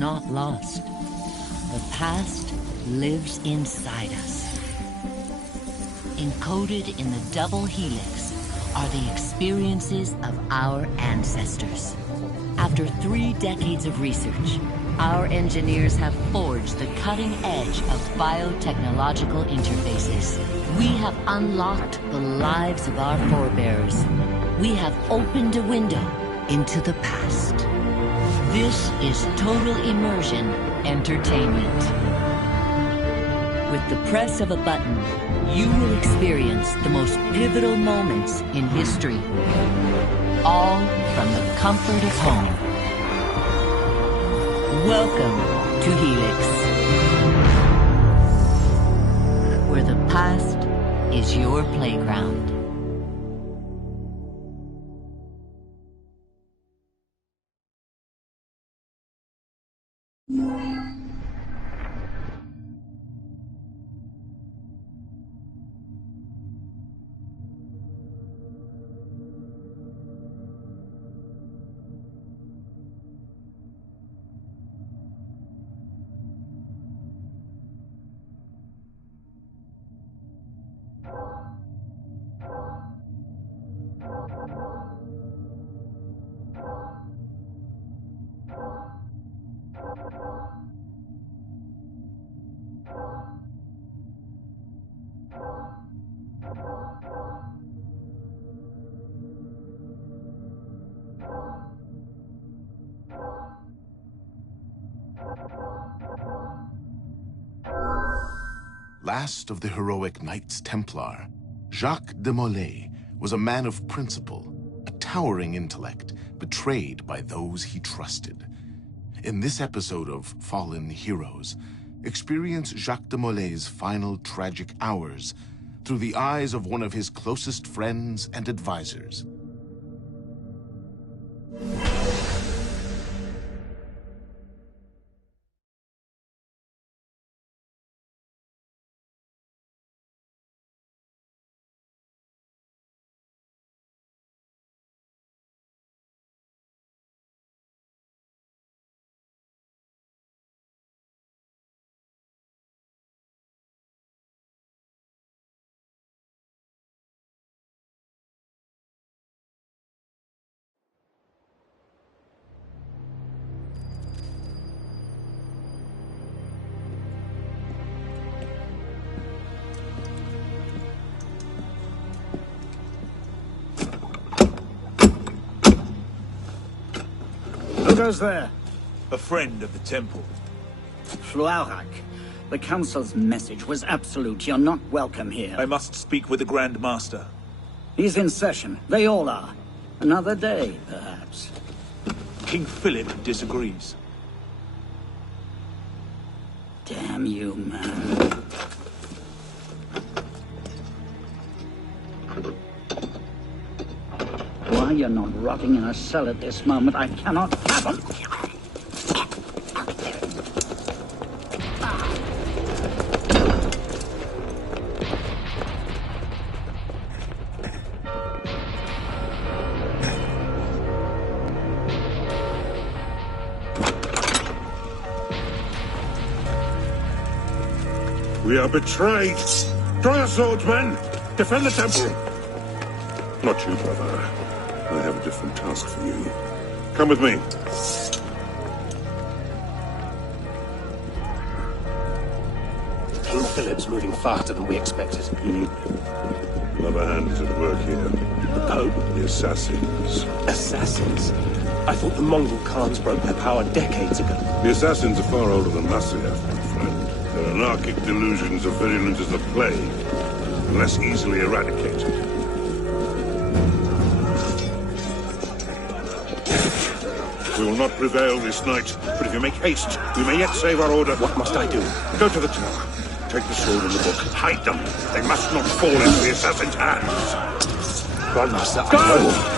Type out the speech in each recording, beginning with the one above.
not lost. The past lives inside us. Encoded in the double helix are the experiences of our ancestors. After 3 decades of research, our engineers have forged the cutting edge of biotechnological interfaces. We have unlocked the lives of our forebears. We have opened a window into the past. This is Total Immersion Entertainment. With the press of a button, you will experience the most pivotal moments in history. All from the comfort of home. Welcome to Helix, where the past is your playground. Last of the heroic Knights Templar, Jacques de Molay was a man of principle, a towering intellect, betrayed by those he trusted. In this episode of Fallen Heroes, experience Jacques de Molay's final tragic hours through the eyes of one of his closest friends and advisors. Who goes there? A friend of the temple. Fluarak. The Council's message was absolute. You're not welcome here. I must speak with the Grand Master. He's in session. They all are. Another day, perhaps. King Philip disagrees. Damn you, man. Why you're not rotting in a cell at this moment, I cannot fathom. We are betrayed. Draw your swords, men. Defend the temple. Not you, brother. I have a different task for you. Come with me. King Philip's moving faster than we expected. Another hand is at work here. The Pope? The assassins. Assassins? I thought the Mongol Khans broke their power decades ago. The assassins are far older than Masyaf, my friend. Their anarchic delusions are virulent as the plague, and less easily eradicated. We will not prevail this night, but if you make haste, we may yet save our order. What must I do? Go to the tower. Take the sword and the book. Hide them. They must not fall into the assassin's hands. Grandmaster, Go!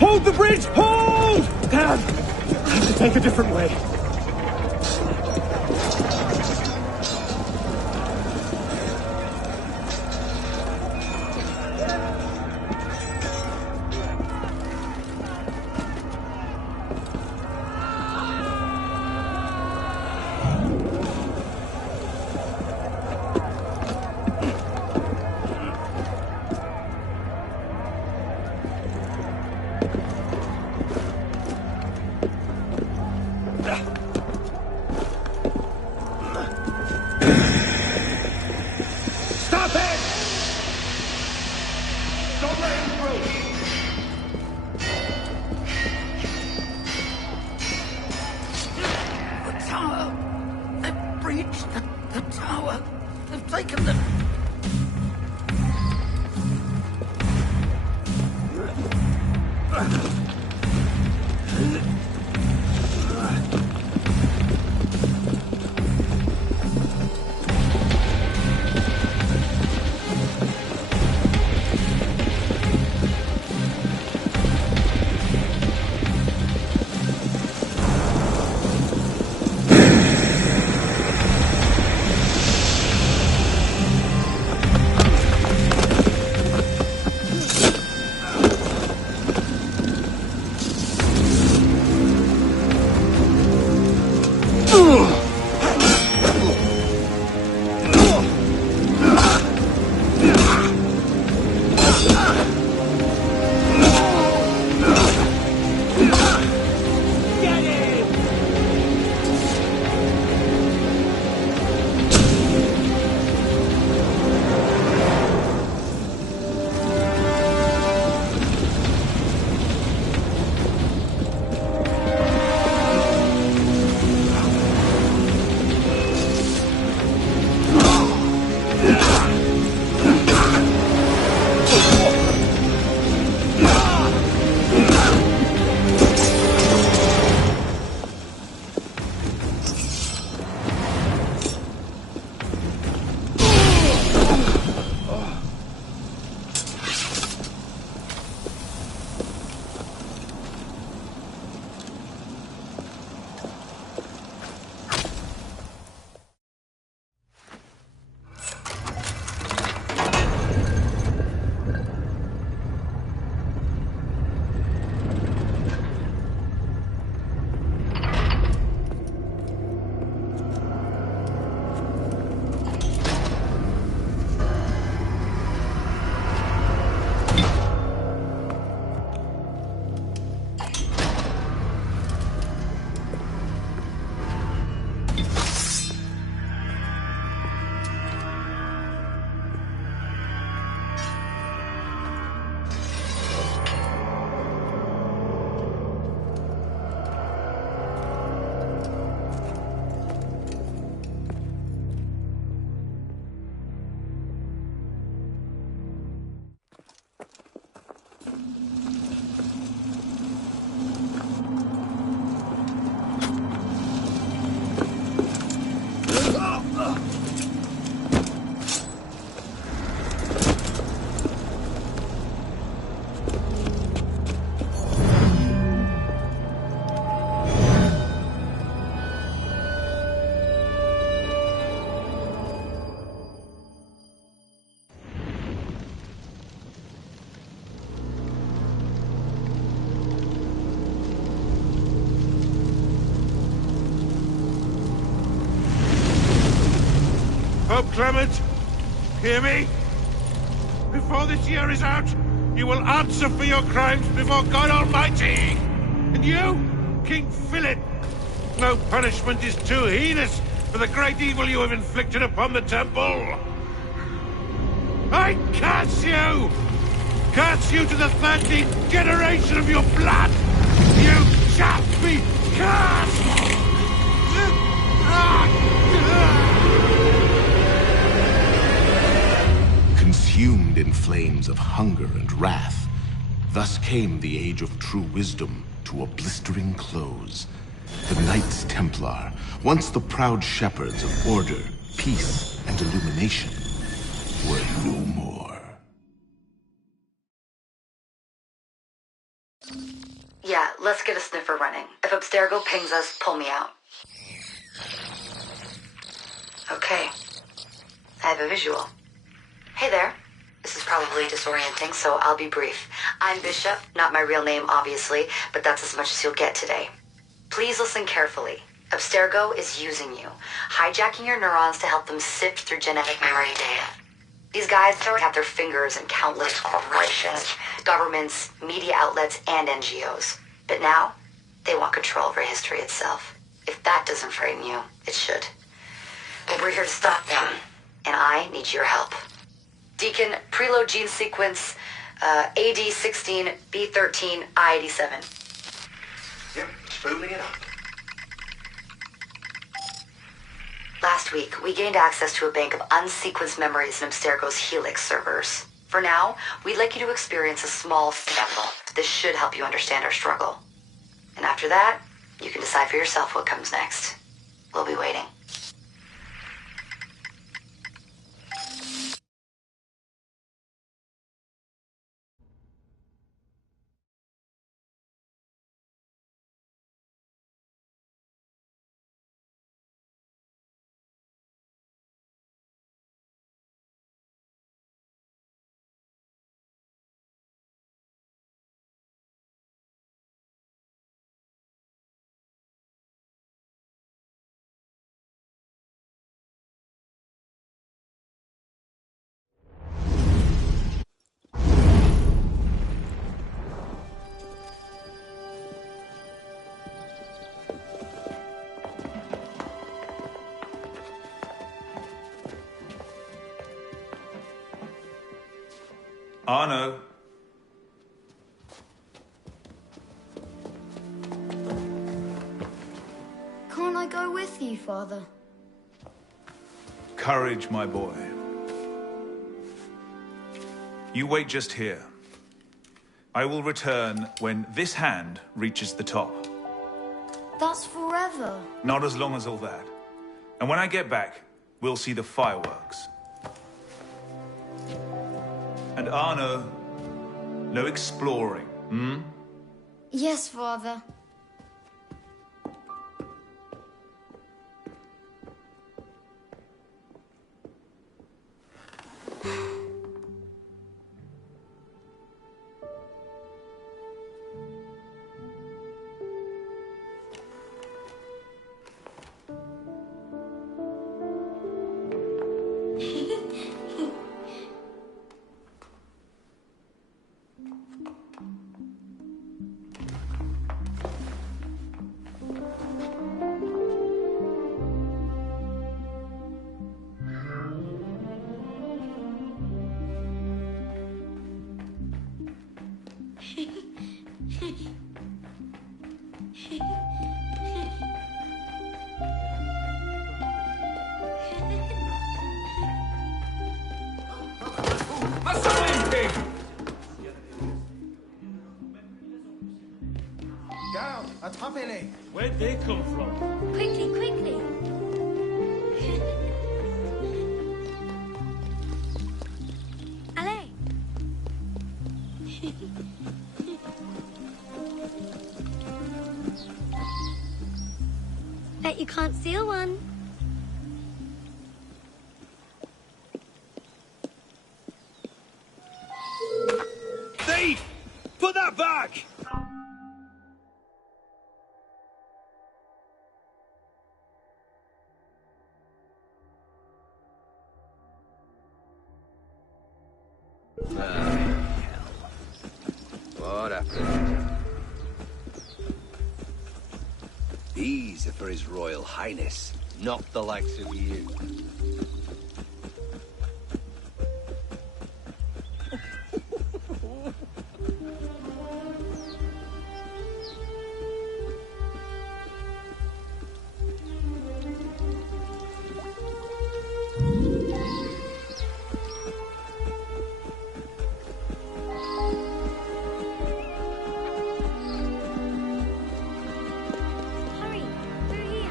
Hold the bridge! Hold! Damn! I have to take a different way. Pope Clement, hear me? Before this year is out, you will answer for your crimes before God Almighty! And you, King Philip, no punishment is too heinous for the great evil you have inflicted upon the temple! I curse you! Curse you to the 13th generation of your blood! You shall be cursed! Consumed in flames of hunger and wrath, thus came the age of true wisdom to a blistering close. The Knights Templar, once the proud shepherds of order, peace, and illumination, were no more. Yeah, let's get a sniffer running. If Abstergo pings us, pull me out. Okay. I have a visual. Hey there. This is probably disorienting, so I'll be brief. I'm Bishop, not my real name, obviously, but that's as much as you'll get today. Please listen carefully. Abstergo is using you, hijacking your neurons to help them sift through genetic memory data. These guys have their fingers in countless corporations, governments, media outlets, and NGOs. But now, they want control over history itself. If that doesn't frighten you, it should. But we're here to stop them, and I need your help. Deacon, preload gene sequence AD16, B13, I87. Yep, spooling it up. Last week, we gained access to a bank of unsequenced memories in Abstergo's Helix servers. For now, we'd like you to experience a small sample. This should help you understand our struggle. And after that, you can decide for yourself what comes next. We'll be waiting. Arno. Can't I go with you, Father? Courage, my boy. You wait just here. I will return when this hand reaches the top. That's forever. Not as long as all that. And when I get back, we'll see the fireworks. And Arno, no exploring, hmm? Yes, Father. Down, attrapez-les! Where'd they come from? Quickly, quickly! Allez! Bet you can't steal one. Thief! Put that back! What happened? These are for His Royal Highness, not the likes of you. Hurry, through here.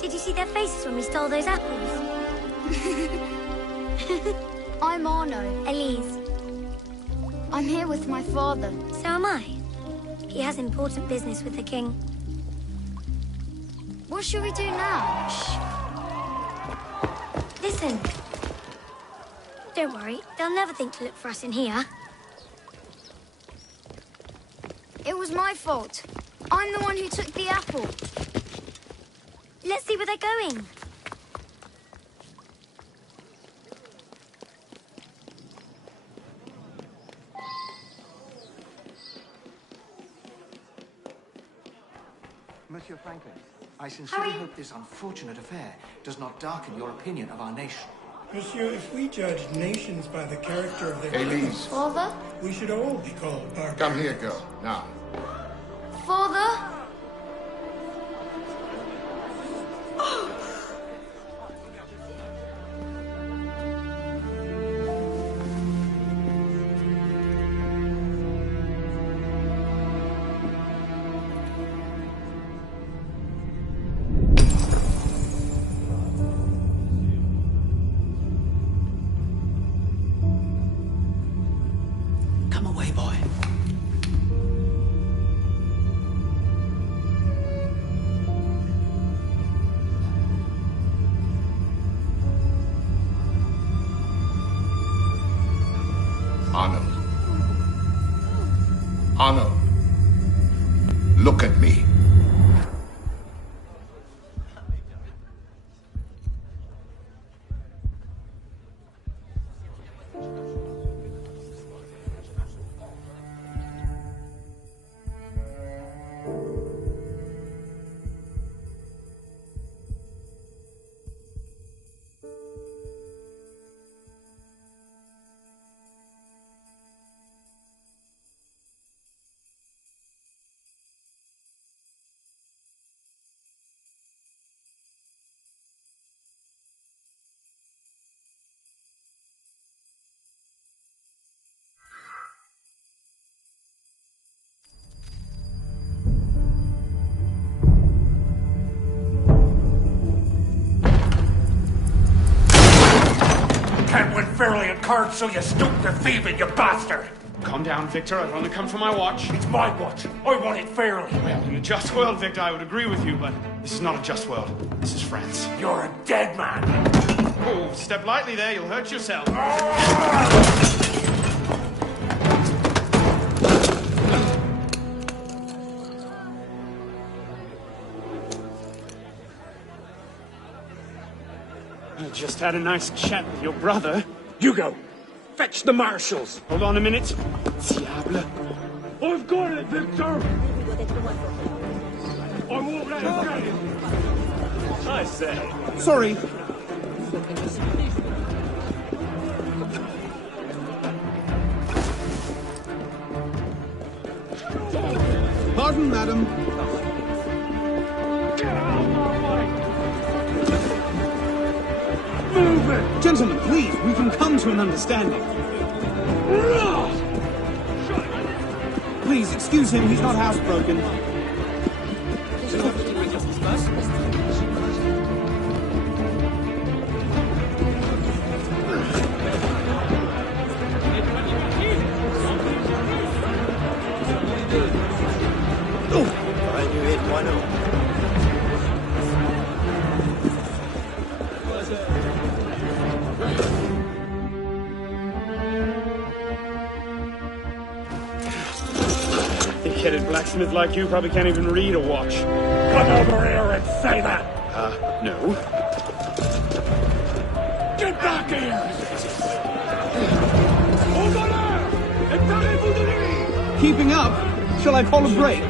Did you see their faces when we stole those apples? I'm Arno. Elise. I'm here with my father. So am I. He has important business with the king. What shall we do now? Shh. Listen. Don't worry, they'll never think to look for us in here. It was my fault. I'm the one who took the apple. Let's see where they're going. Monsieur Franklin, I sincerely hope this unfortunate affair does not darken your opinion of our nation. Monsieur, if we judge nations by the character of their... Elise. Father? We should all be called barbarians. Come here, girl. Now. Father? Come away, boy. Arno, look at me. Can't win fairly at cards, so you stoop to thieving, you bastard! Calm down, Victor. I've only come for my watch. It's my watch. I want it fairly. Well, in a just world, Victor, I would agree with you, but this is not a just world. This is France. You're a dead man. Oh, step lightly there. You'll hurt yourself. I just had a nice chat with your brother. Hugo, fetch the marshals. Hold on a minute. Diable. I've got it, Victor. I won't let him get it. I say. Sorry. Pardon, madam. Get out of my way. Move it! Gentlemen, please, we can come to an understanding. Please, excuse him, he's not housebroken. Thick-headed blacksmith like you probably can't even read a watch. Come over here and say that. No. Get back here. Keeping up? Shall I call a break?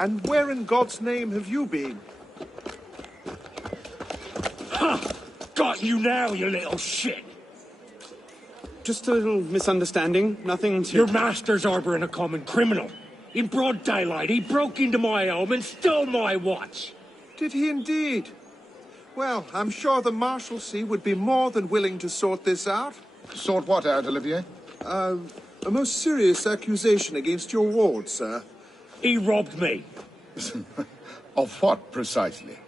And where in God's name have you been? Ha! Got you now, you little shit! Just a little misunderstanding. Nothing to... Your master's harbouring a common criminal. In broad daylight, he broke into my home and stole my watch. Did he indeed? Well, I'm sure the Marshalsea would be more than willing to sort this out. Sort what out, Olivier? A most serious accusation against your ward, sir. He robbed me. Of what, precisely?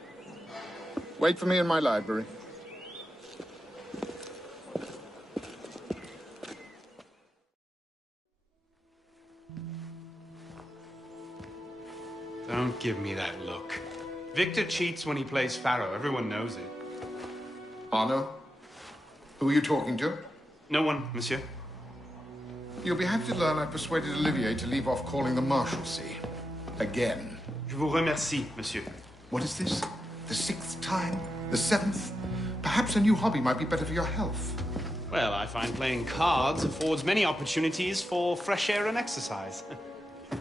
Wait for me in my library. Don't give me that look. Victor cheats when he plays Pharaoh. Everyone knows it. Arno? Who are you talking to? No one, monsieur. You'll be happy to learn I persuaded Olivier to leave off calling the Marshalsea. Again. Je vous remercie, monsieur. What is this? The 6th time? The 7th? Perhaps a new hobby might be better for your health. Well, I find playing cards affords many opportunities for fresh air and exercise.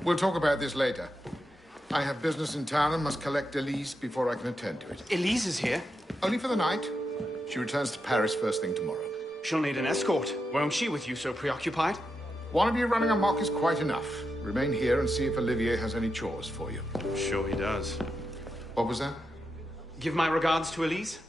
We'll talk about this later. I have business in town and must collect Elise before I can attend to it. Elise is here. Only for the night. She returns to Paris first thing tomorrow. She'll need an escort, won't she, with you so preoccupied? One of you running amok is quite enough. Remain here and see if Olivier has any chores for you. I'm sure he does. What was that? Give my regards to Elise.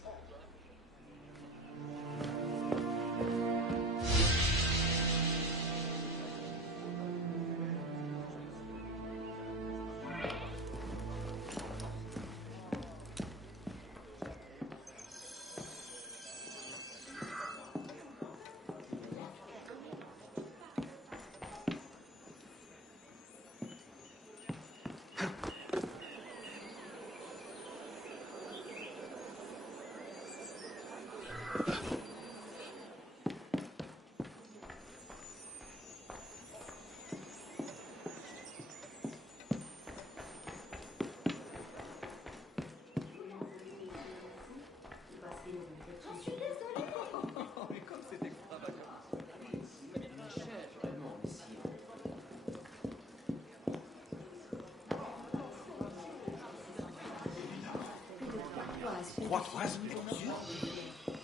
Trois toises, bien sûr.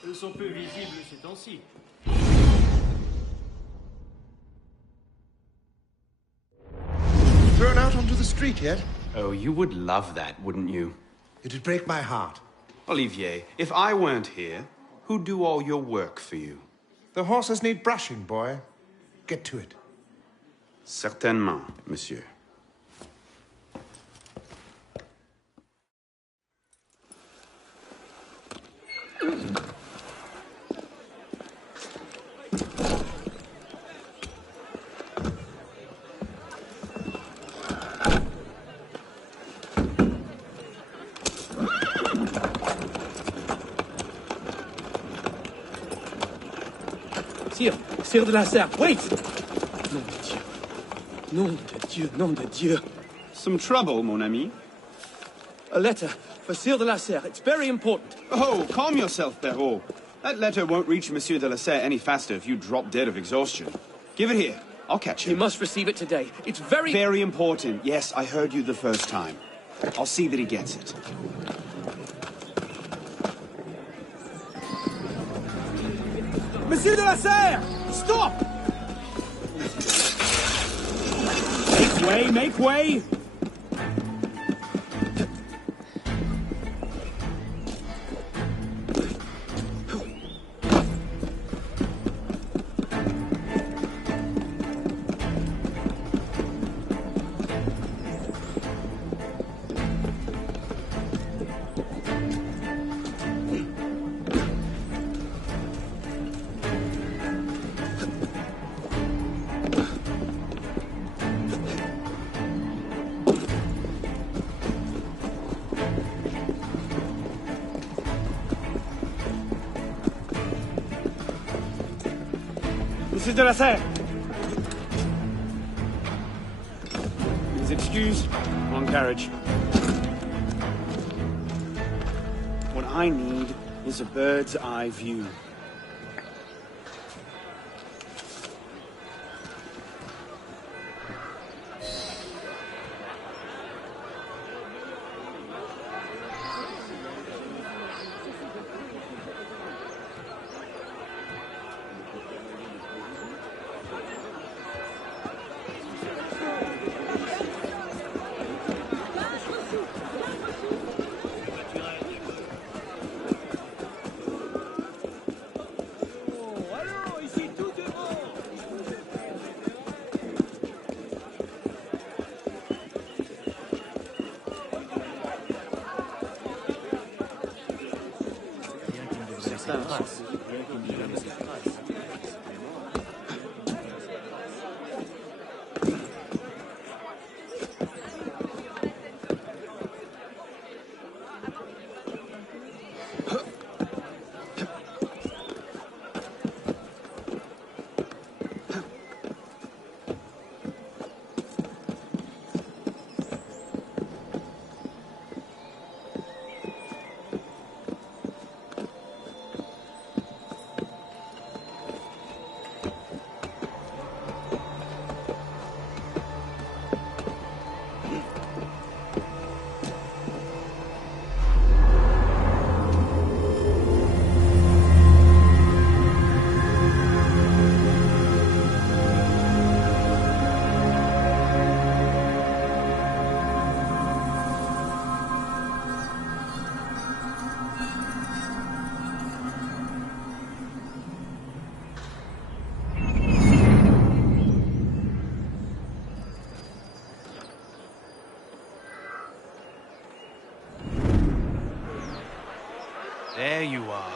Eux sont peu visibles ces temps-ci. Thrown out onto the street yet? Oh, you would love that, wouldn't you? It'd break my heart. Olivier, if I weren't here, who'd do all your work for you? The horses need brushing, boy. Get to it. Certainement, monsieur. Sire de la Serre, wait! Nom de Dieu. Nom de Dieu, nom de Dieu. Some trouble, mon ami? A letter for Sire de la Serre. It's very important. Oh, calm yourself, Perrault. That letter won't reach Monsieur de la Serre any faster if you drop dead of exhaustion. Give it here. I'll catch him. You must receive it today. It's very... Very important. Yes, I heard you the first time. I'll see that he gets it. Monsieur de la Serre! Stop! Make way, make way! Monsieur de la Serre! Please excuse. Wrong carriage. What I need is a bird's eye view. There you are.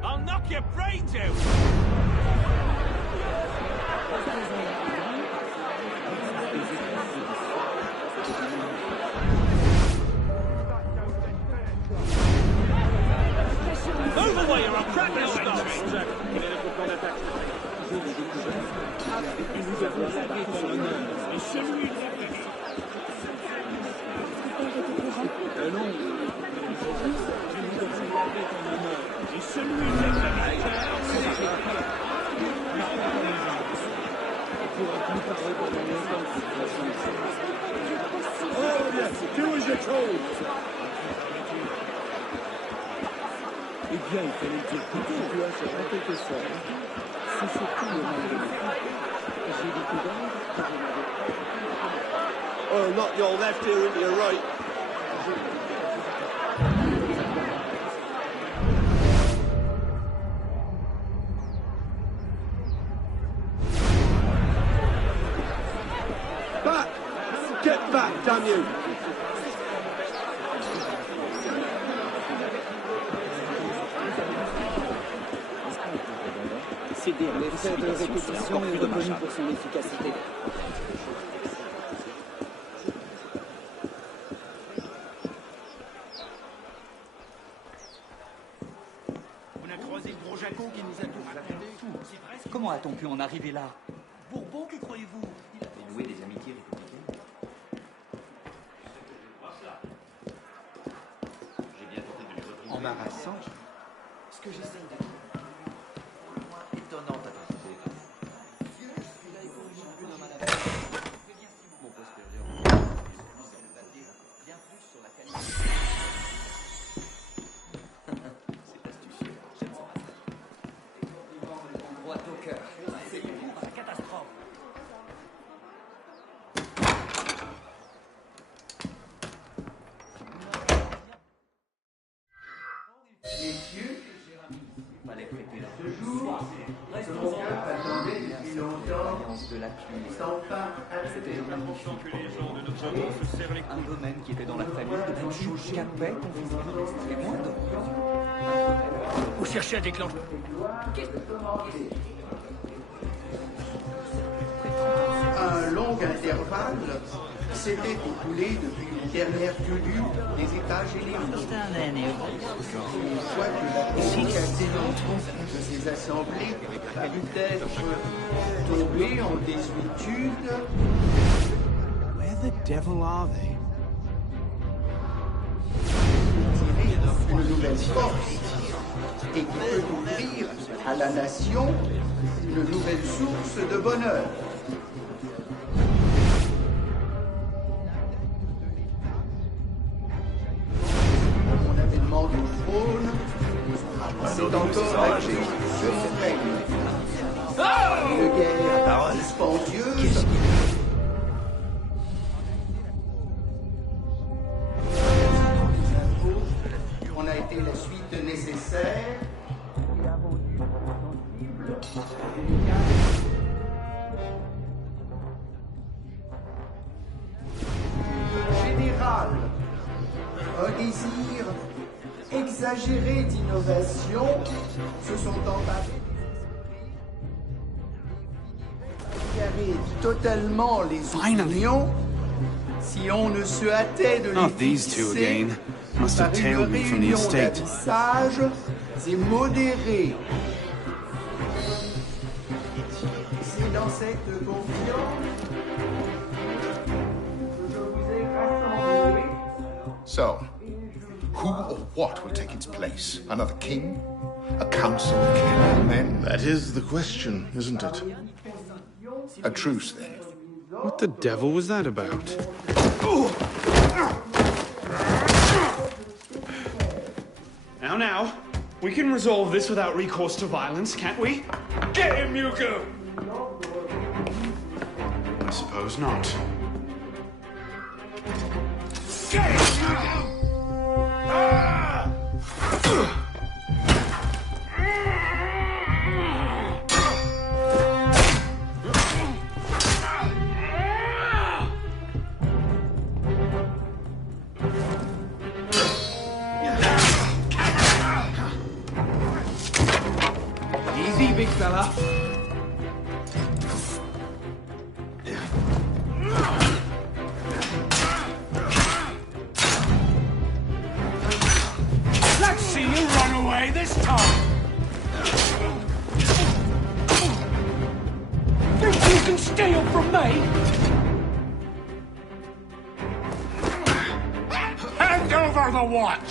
I'll knock your brains out! Move away, or I'll crack your skull! Oh, bien, do as you're told. Eh bien, il fallait dire que tu dois se répéter ça. C'est surtout le mal de j'ai découvert que je n'avais pas... Oh, knock your left ear into your right. Back! Get back, damn you! L'effet de répétition est reconnu pour son efficacité. On a croisé le gros Jaco qui nous a tout raconté. Comment a-t-on pu en arriver là? Bourbon, que croyez-vous? Il avait noué des amitiés républicaines. J'ai bien tenté de lui retrouver. Embarrassant. Ce que j'essaye de dire. Étonnante à ton idée. Mon postérieur. Bien plus sur la qualité. C'est astucieux. J'aime son passage. Droit au cœur. C'est la catastrophe. Messieurs, fallait prêter la Un domaine qui était dans la famille de plus chose qu'appelle qu'on faisait les moins de... Vous cherchez à déclencher. Un long intervalle s'était écoulé depuis les dernières tenues des états généraux. Une fois que la convocation de ces assemblées a dû être tombée en désuétude. Where the devil are they? Une nouvelle force et qui peut ouvrir à la nation une nouvelle source de bonheur. Mon avènement du trône, c'est encore la clé de mon règne. Une guerre dispendieuse. On a été la suite nécessaire. Général, un désir exagéré d'innovation se sont emparés totalement les opinions si on ne se hâtait de Not les these two fixer again. Must par have une tailed me from the réunion estate. d'avis sages et modérés. C'est dans cette confiance que je vous ai rassemblés. So, who or what will take its place? Another king? A council of capable men? That is the question, isn't it? A truce, then. What the devil was that about? Now, we can resolve this without recourse to violence, can't we? Get him, Yuko! I suppose not. Get him, Yuko! Ah! Easy, big fella. Let's see you run away this time! Think you can steal from me? Hand over the watch!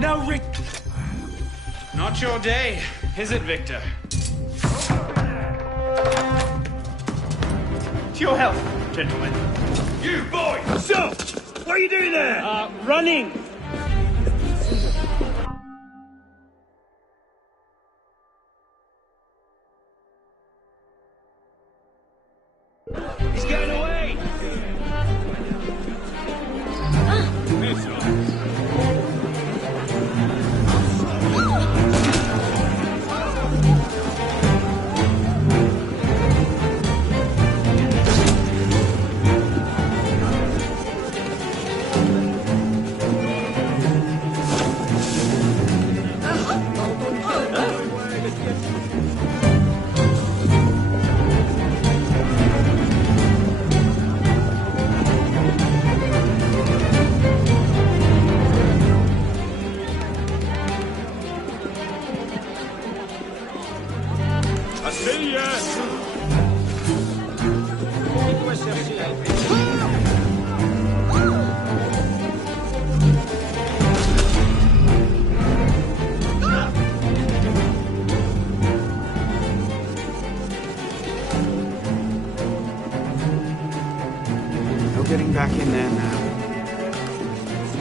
No Not your day, is it, Victor? To your health, gentlemen. You boy! So, what are you doing there? Running! He's getting away! No getting back in there now.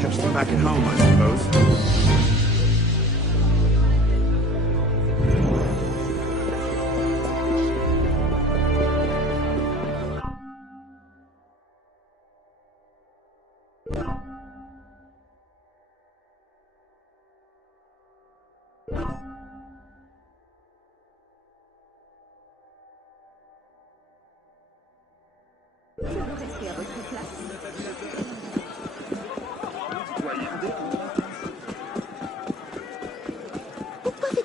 Catch them back at home, I suppose.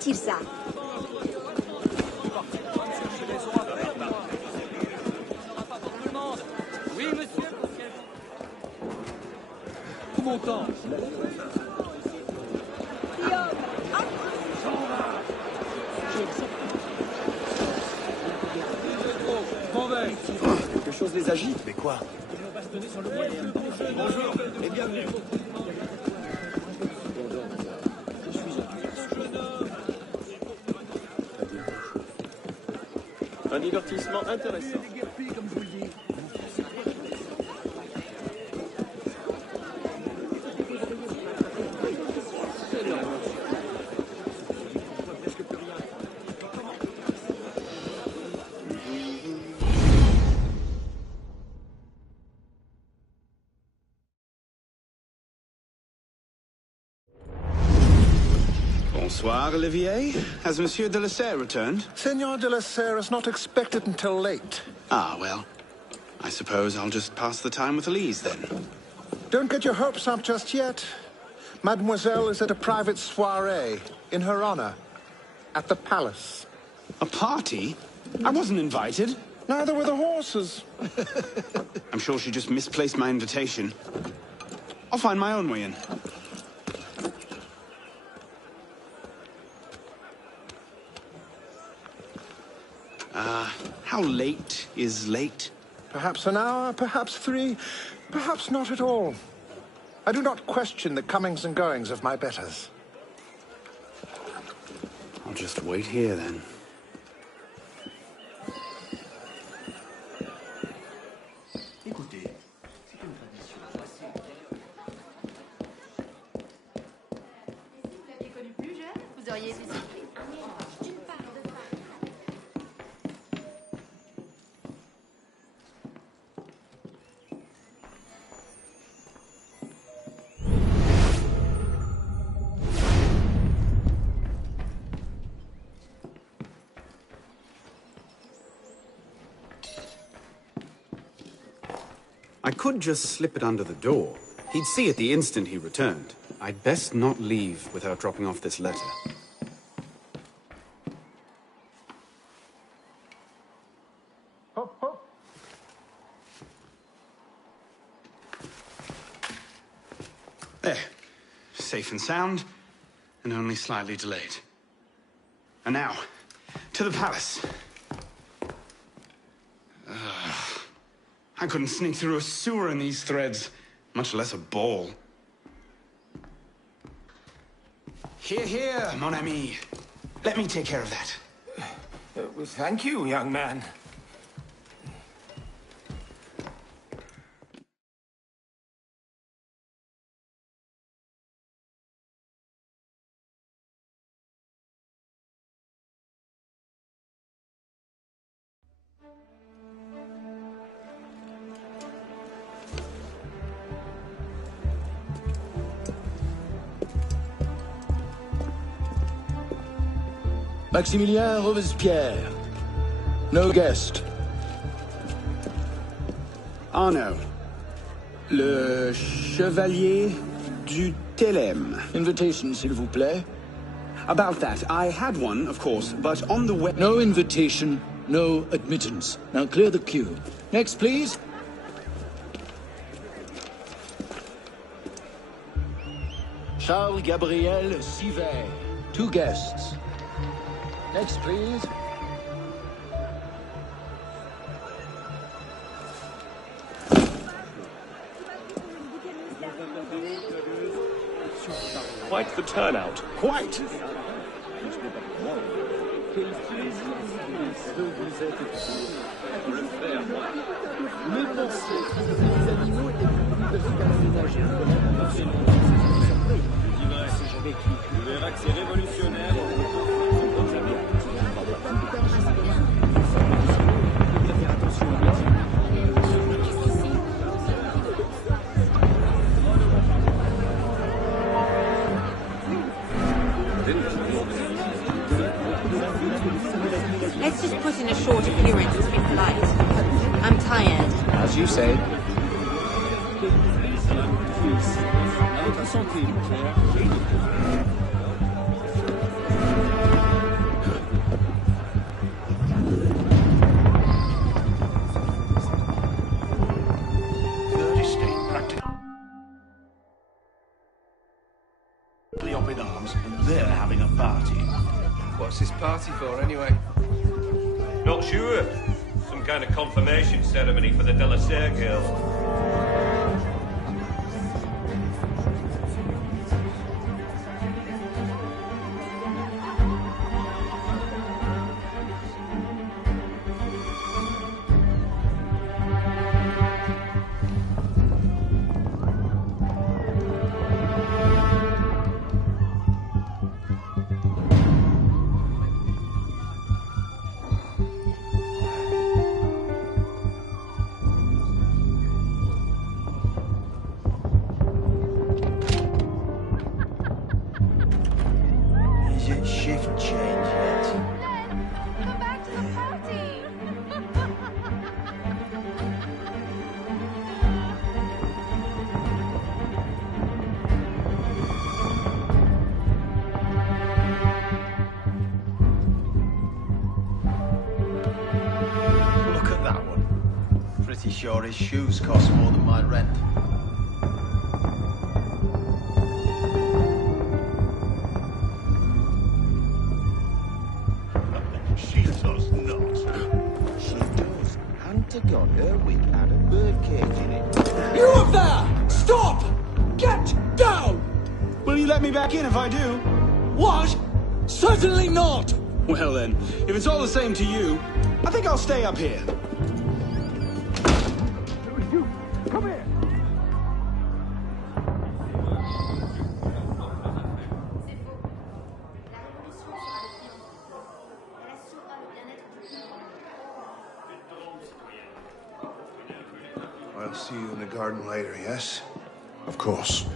facile, ça. Oui, monsieur. Tout mon temps. Quelque chose les agite. Mais quoi? Bonjour et bienvenue. Un divertissement intéressant. Bonsoir, Olivier. Has Monsieur de la Serre returned? Senor de la Serre is not expected until late. Ah, well. I suppose I'll just pass the time with Elise, then. Don't get your hopes up just yet. Mademoiselle is at a private soiree, in her honor, at the palace. A party? I wasn't invited. Neither were the horses. I'm sure she just misplaced my invitation. I'll find my own way in. How late is late? Perhaps an hour, perhaps 3, perhaps not at all. I do not question the comings and goings of my betters. I'll just wait here, then. Écoutez, c'est une tradition assez... Si vous l'aviez connu plus jeune, vous auriez été surpris. I could just slip it under the door. He'd see it the instant he returned. I'd best not leave without dropping off this letter. Hop, hop. There. Safe and sound, and only slightly delayed. And now, to the palace. I couldn't sneak through a sewer in these threads, much less a ball. Here, here, mon ami. Let me take care of that. Thank you, young man. Maximilien Robespierre. No guest. Arno. Le Chevalier du Télème. Invitation, s'il vous plaît. About that, I had one, of course, but on the way... No invitation, no admittance. Now clear the queue. Next, please. Charles Gabriel Siver. 2 guests. Next, please. Quite the turnout. Quite. Tu verras que c'est révolutionnaire. Let's just put in a short appearance to be polite. I'm tired. As you say. We're having a party. What's this party for, anyway? Not sure. Some kind of confirmation ceremony for the De La Serre girl. Sure his shoes cost more than my rent. She does not. She does. And to God, her wig had a birdcage in it. You up there! Stop! Get down! Will you let me back in if I do? What? Certainly not! Well then, if it's all the same to you, I think I'll stay up here. Come here! I'll see you in the garden later, yes? Of course.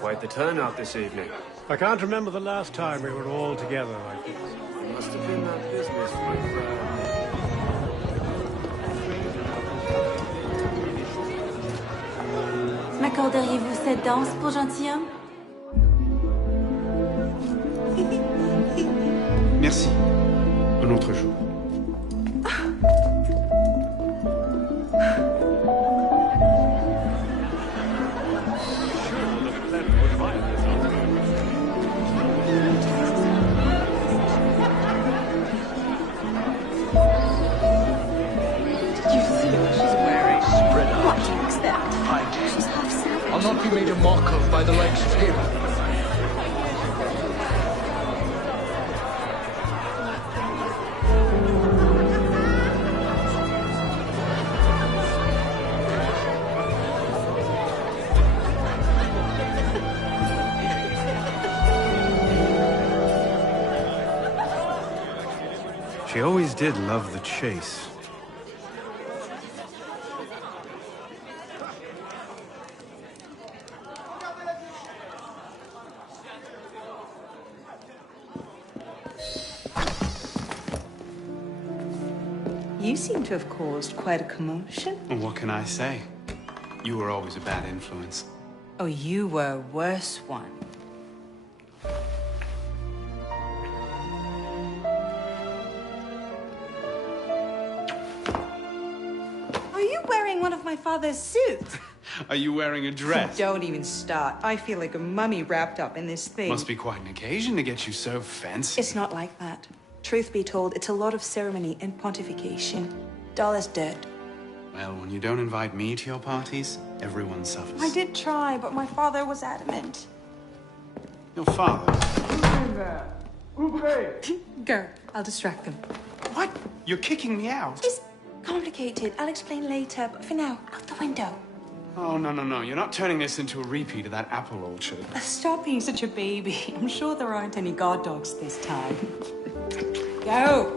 Quite the turnout this evening. I can't remember the last time we were all together like this. It must have been that business with, M'accorderiez-vous cette danse pour gentilhomme? Merci. Un autre jour. I'll not be made a mock of by the likes of him. She always did love the chase. You seem to have caused quite a commotion. Well, what can I say? You were always a bad influence. Oh, you were a worse one. Are you wearing one of my father's suits? Are you wearing a dress? Don't even start. I feel like a mummy wrapped up in this thing. Must be quite an occasion to get you so fancy. It's not like that. Truth be told, it's a lot of ceremony and pontification. Dull as dirt. Well, when you don't invite me to your parties, everyone suffers. I did try, but my father was adamant. Your father? Go. I'll distract them. What? You're kicking me out? It's complicated. I'll explain later, but for now, out the window. Oh, no. You're not turning this into a repeat of that apple orchard. Stop being such a baby. I'm sure there aren't any guard dogs this time. Go!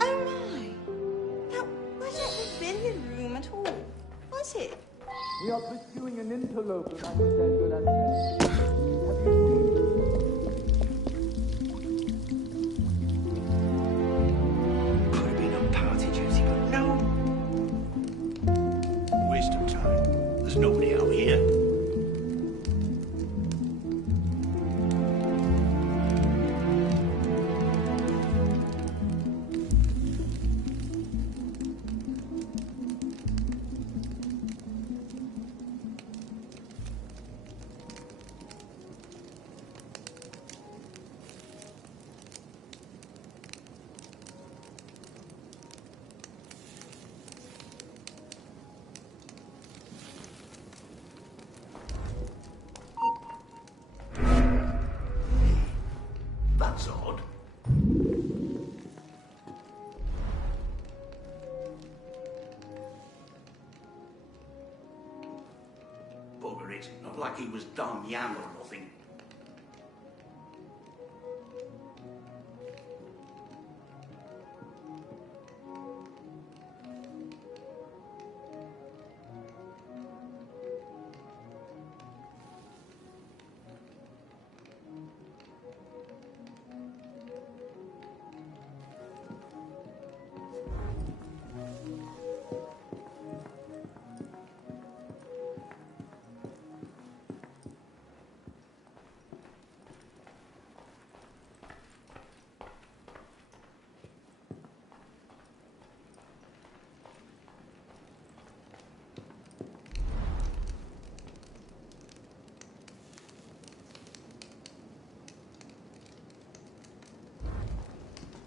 Oh my! Now, wasn't the billiard room at all? Was it? We are pursuing an interloper, Mademoiselle de la Serre. Have you seen Could have been on party duty, but no. Waste of time. There's nobody out here. look like he was dumb young or nothing.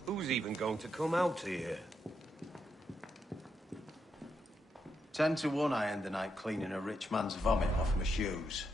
Who's even going to come out here? 10 to 1 I end the night cleaning a rich man's vomit off my shoes.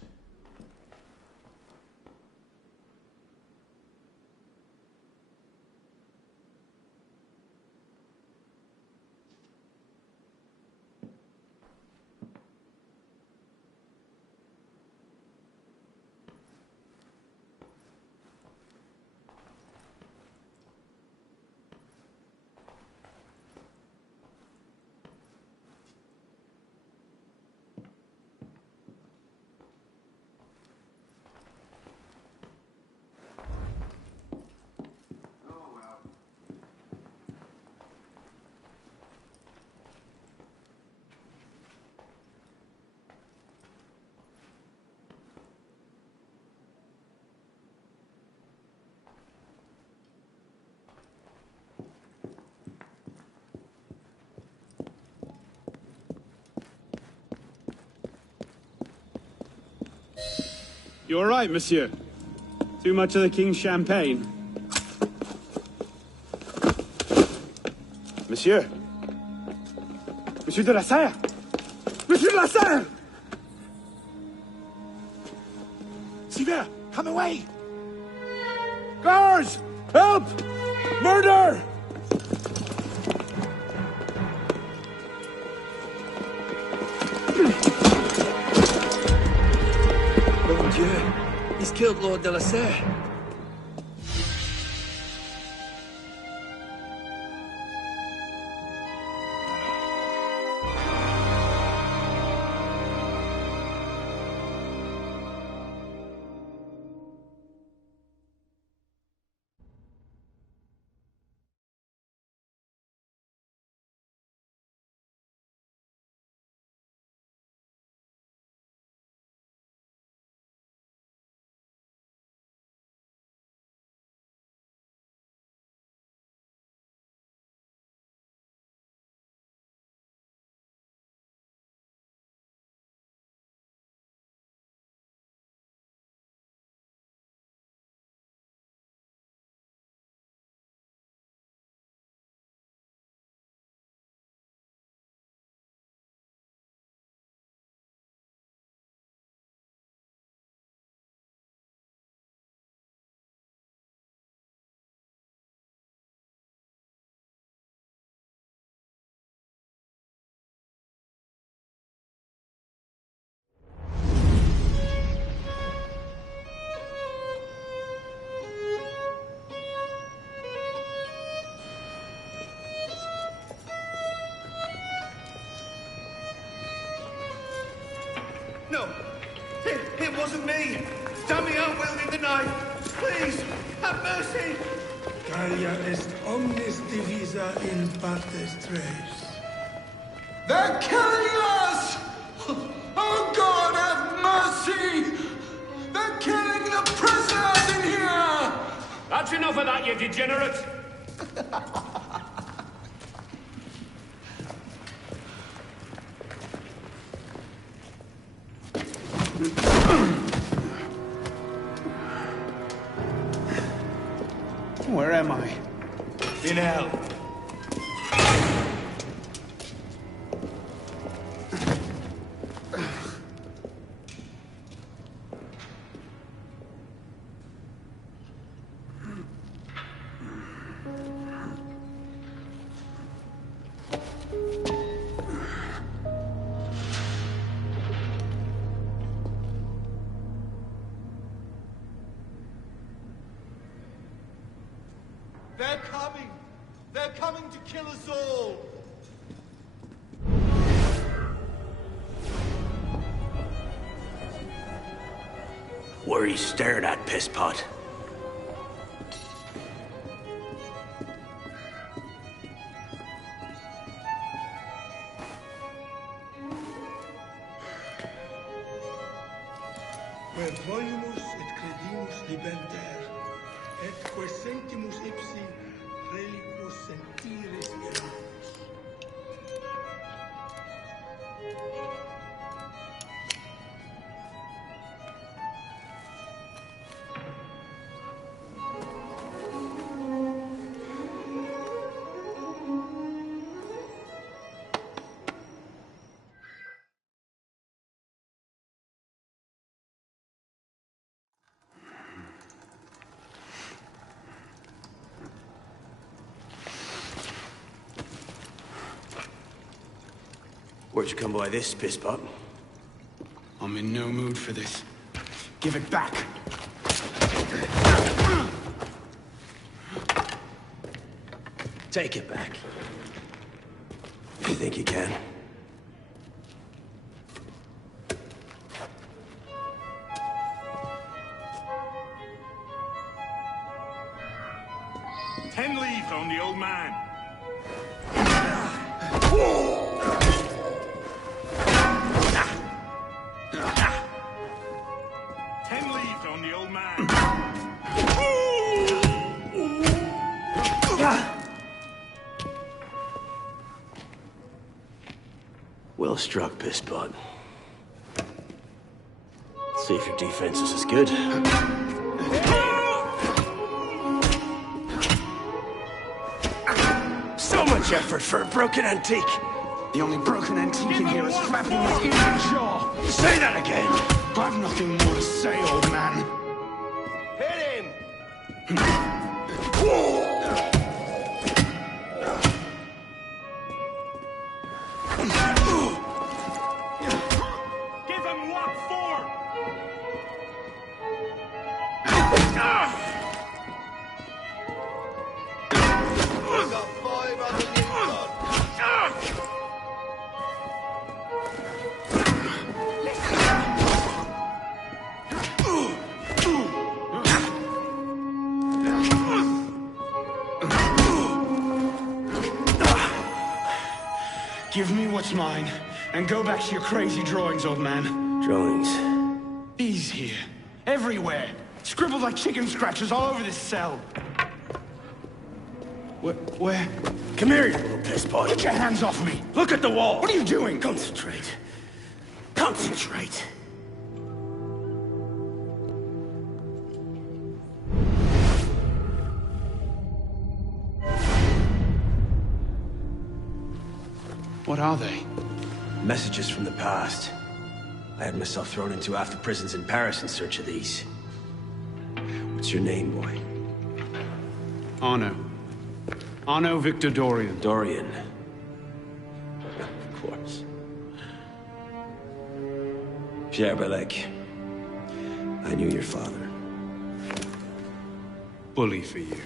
You all right, monsieur? Too much of the king's champagne? Monsieur? Monsieur de la Serre? Monsieur de la Serre! Sivir, come away! Guards! Help! Murder! Mon Dieu, he's killed Lord de la Serre. No, it wasn't me. Stab me out wielding the knife. Please, have mercy. Gaia est omnis divisa in partes tres. They're killing us! Oh God, have mercy! They're killing the prisoners in here! That's enough of that, you degenerate! Where am I? In hell. coming! They're coming to kill us all! What are you staring at, pisspot? Per volumus et credimus libenter, et que sentimus ipsi reliquos sentire erumus. Where'd you come by this, pisspot? I'm in no mood for this. Give it back. Take it back. You think you can? Ten leaves on the old man. Well struck, pisspot. See if your defense is as good. So much effort for a broken antique. The only broken antique in here is flapping his Indian jaw. Say that again! I've nothing more to say, old man. Hit him! Give him what for? We've got 5 on the inside. Give me what's mine, and go back to your crazy drawings, old man. Drawings? These here. Everywhere. Scribbled like chicken scratches all over this cell. Where? Come here, you little pisspot. Get your hands off me! Look at the wall! What are you doing? Concentrate. Concentrate. What are they? Messages from the past. I had myself thrown into half the prisons in Paris in search of these. What's your name, boy? Arno. Arno Victor Dorian. Dorian. Of course. Pierre Belec. I knew your father. Bully for you.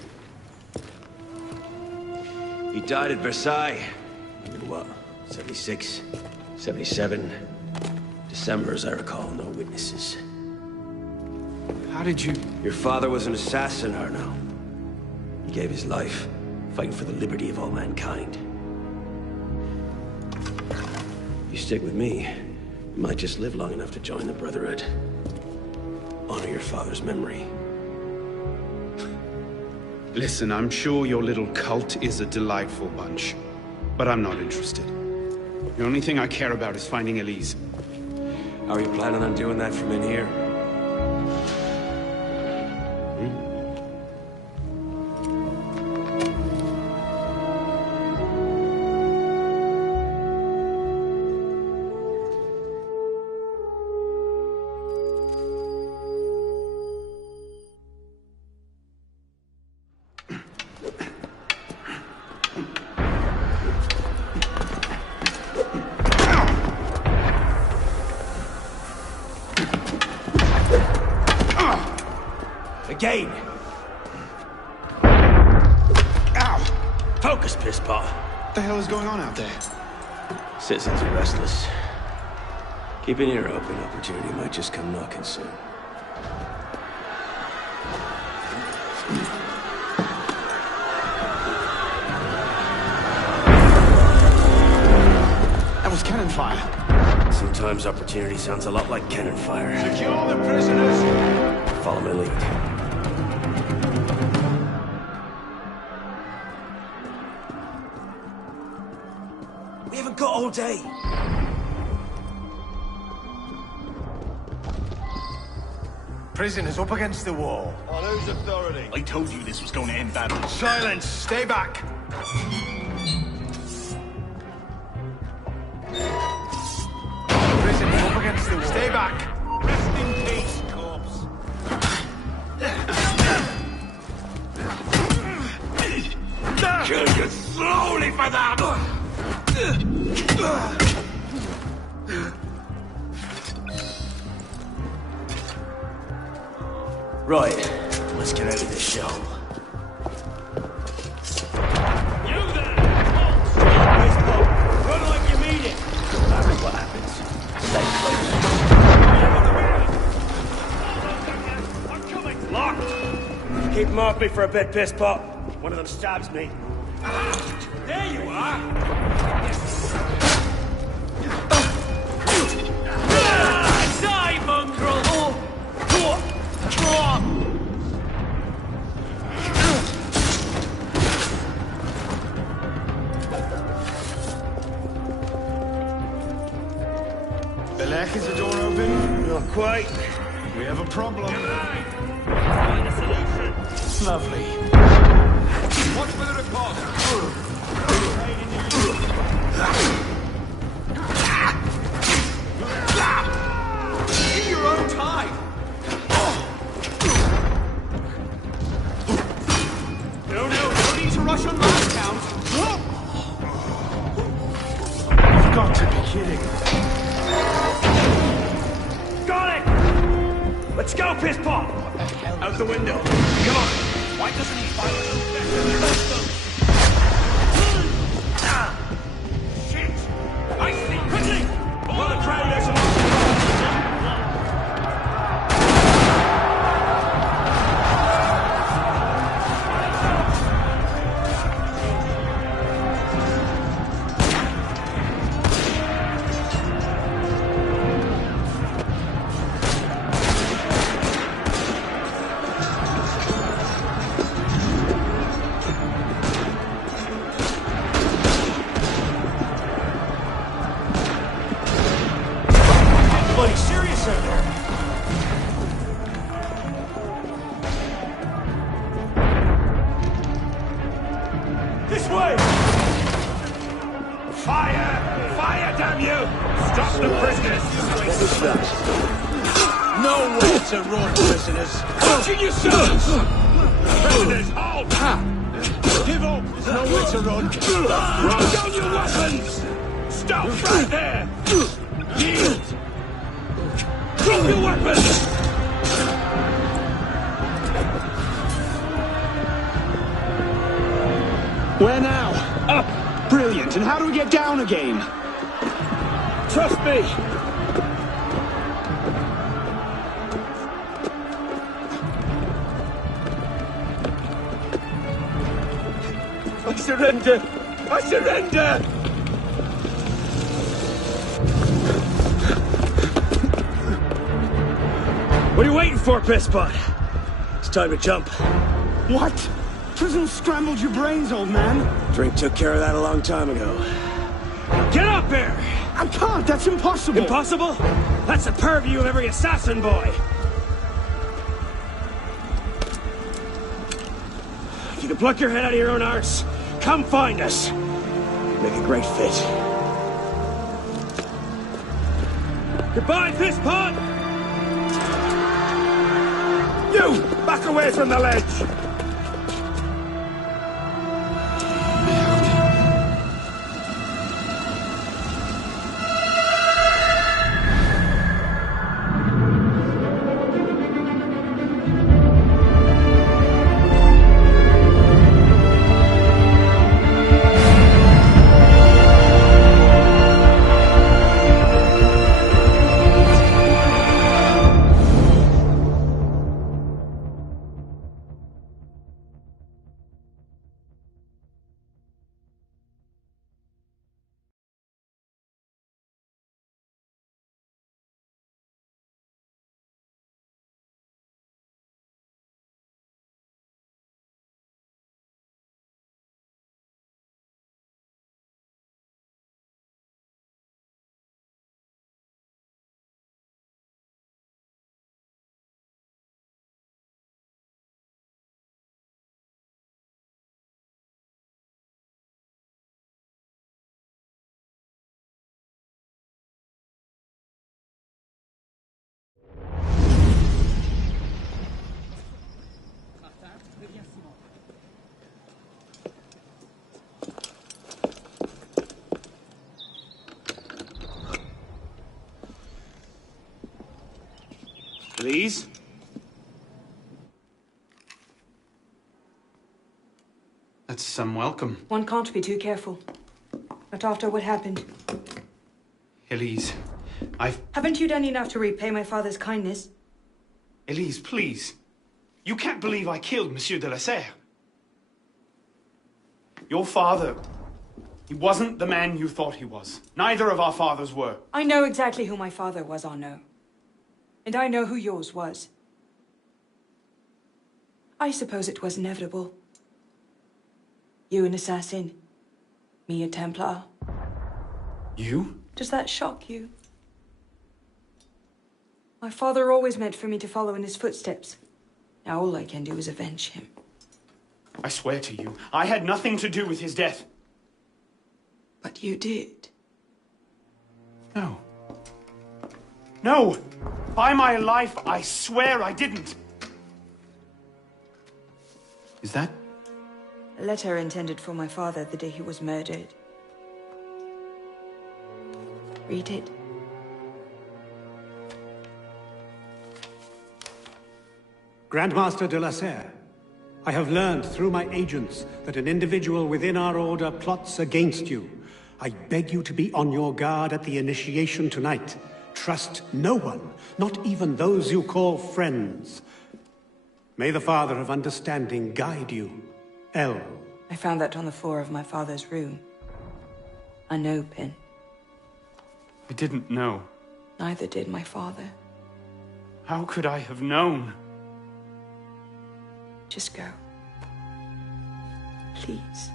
He died at Versailles. In what? 76? 77? December, as I recall, no witnesses. How did you... Your father was an assassin, Arno. He gave his life, fighting for the liberty of all mankind. You stick with me, you might just live long enough to join the Brotherhood. Honor your father's memory. Listen, I'm sure your little cult is a delightful bunch, but I'm not interested. The only thing I care about is finding Elise. How are you planning on doing that from in here? Again! ruckus, pisspot. What the hell is going on out there? Citizens are restless. Keep an ear open. Opportunity might just come knocking soon. That was cannon fire. Sometimes opportunity sounds a lot like cannon fire. Secure the prisoners. Follow my lead. We haven't got all day. Prisoners up against the wall. On whose authority? I told you this was going to end badly. Silence! Stay back! Prisoners up against the wall. Stay back! Rest in peace, corpse. Kill you slowly for that! Right, let's get out of this shell. You there! Run like you mean it! No matter what happens, stay close. Locked! Keep them off me for a bit, pisspot. One of them stabs me. There you are! Die, mongrel! Belek, is the door open? Not quite. We have a problem. Find a solution. Lovely. Watch for the report. In your own time. No need to rush on my account. You've got to be kidding. Got it! Let's go, pisspot! Out the window. Come on. Why doesn't he fight us? Shit! I see! Quickly! All the crowd is Bloody serious out there. This way! Fire! Fire, damn you! Stop the prisoners! What was that? Nowhere to run, prisoners. Watching yourselves! Prisoners, halt! Give up. There's nowhere to run. Throw down your weapons! Stop right there! Yield! Drop your weapons! Where now? Up. Brilliant. And how do we get down again? Trust me! I surrender! I surrender! What are you waiting for, pisspot? It's time to jump. What? Prison scrambled your brains, old man. Drink took care of that a long time ago. Get up there! I can't. That's impossible. Impossible? That's the purview of every assassin boy. If you can pluck your head out of your own arse, come find us. Make a great fit. Goodbye, pisspot! You! Back away from the ledge! Please? That's some welcome. One can't be too careful. Not after what happened. Elise, Haven't you done enough to repay my father's kindness? Elise, please. You can't believe I killed Monsieur de la Serre. Your father, he wasn't the man you thought he was. Neither of our fathers were. I know exactly who my father was, Arnaud. And I know who yours was. I suppose it was inevitable. You an assassin, me a Templar. You? Does that shock you? My father always meant for me to follow in his footsteps. Now all I can do is avenge him. I swear to you, I had nothing to do with his death. But you did. No. No! By my life, I swear I didn't. Is that? A letter intended for my father the day he was murdered. Read it. Grandmaster de la Serre, I have learned through my agents that an individual within our order plots against you. I beg you to be on your guard at the initiation tonight. Trust no one, not even those you call friends. May the Father of Understanding guide you. L. I found that on the floor of my father's room. A no pin. I didn't know. Neither did my father. How could I have known? Just go. Please.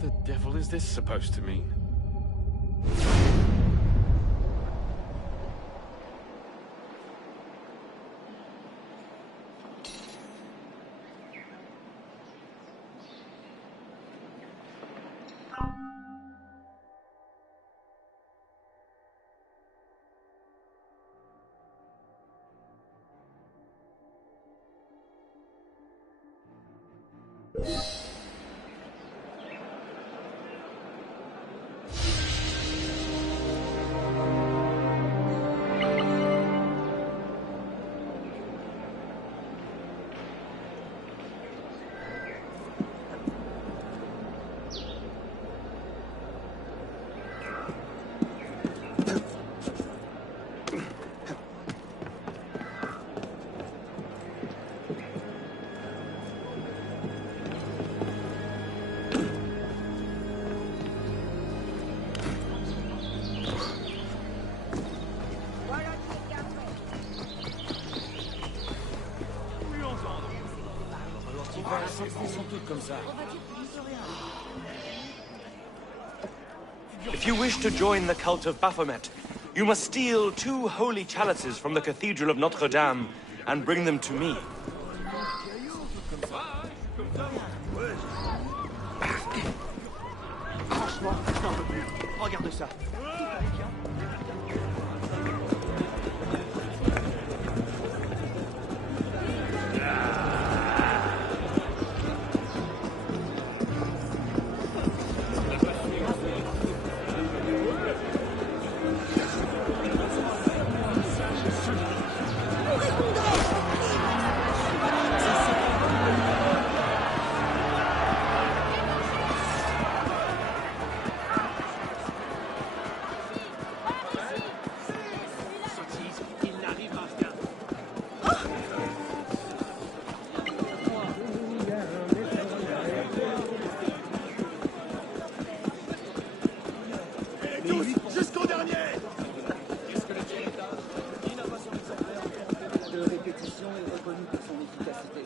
The devil is this supposed to mean? If you wish to join the cult of Baphomet, you must steal 2 holy chalices from the Cathedral of Notre Dame and bring them to me. Franchement, j'en peux plus. Regarde ça. Jusqu'au dernier! Qu'est-ce que le tir est à? Il n'a pas sur les affaires. De répétition est reconnu pour son efficacité.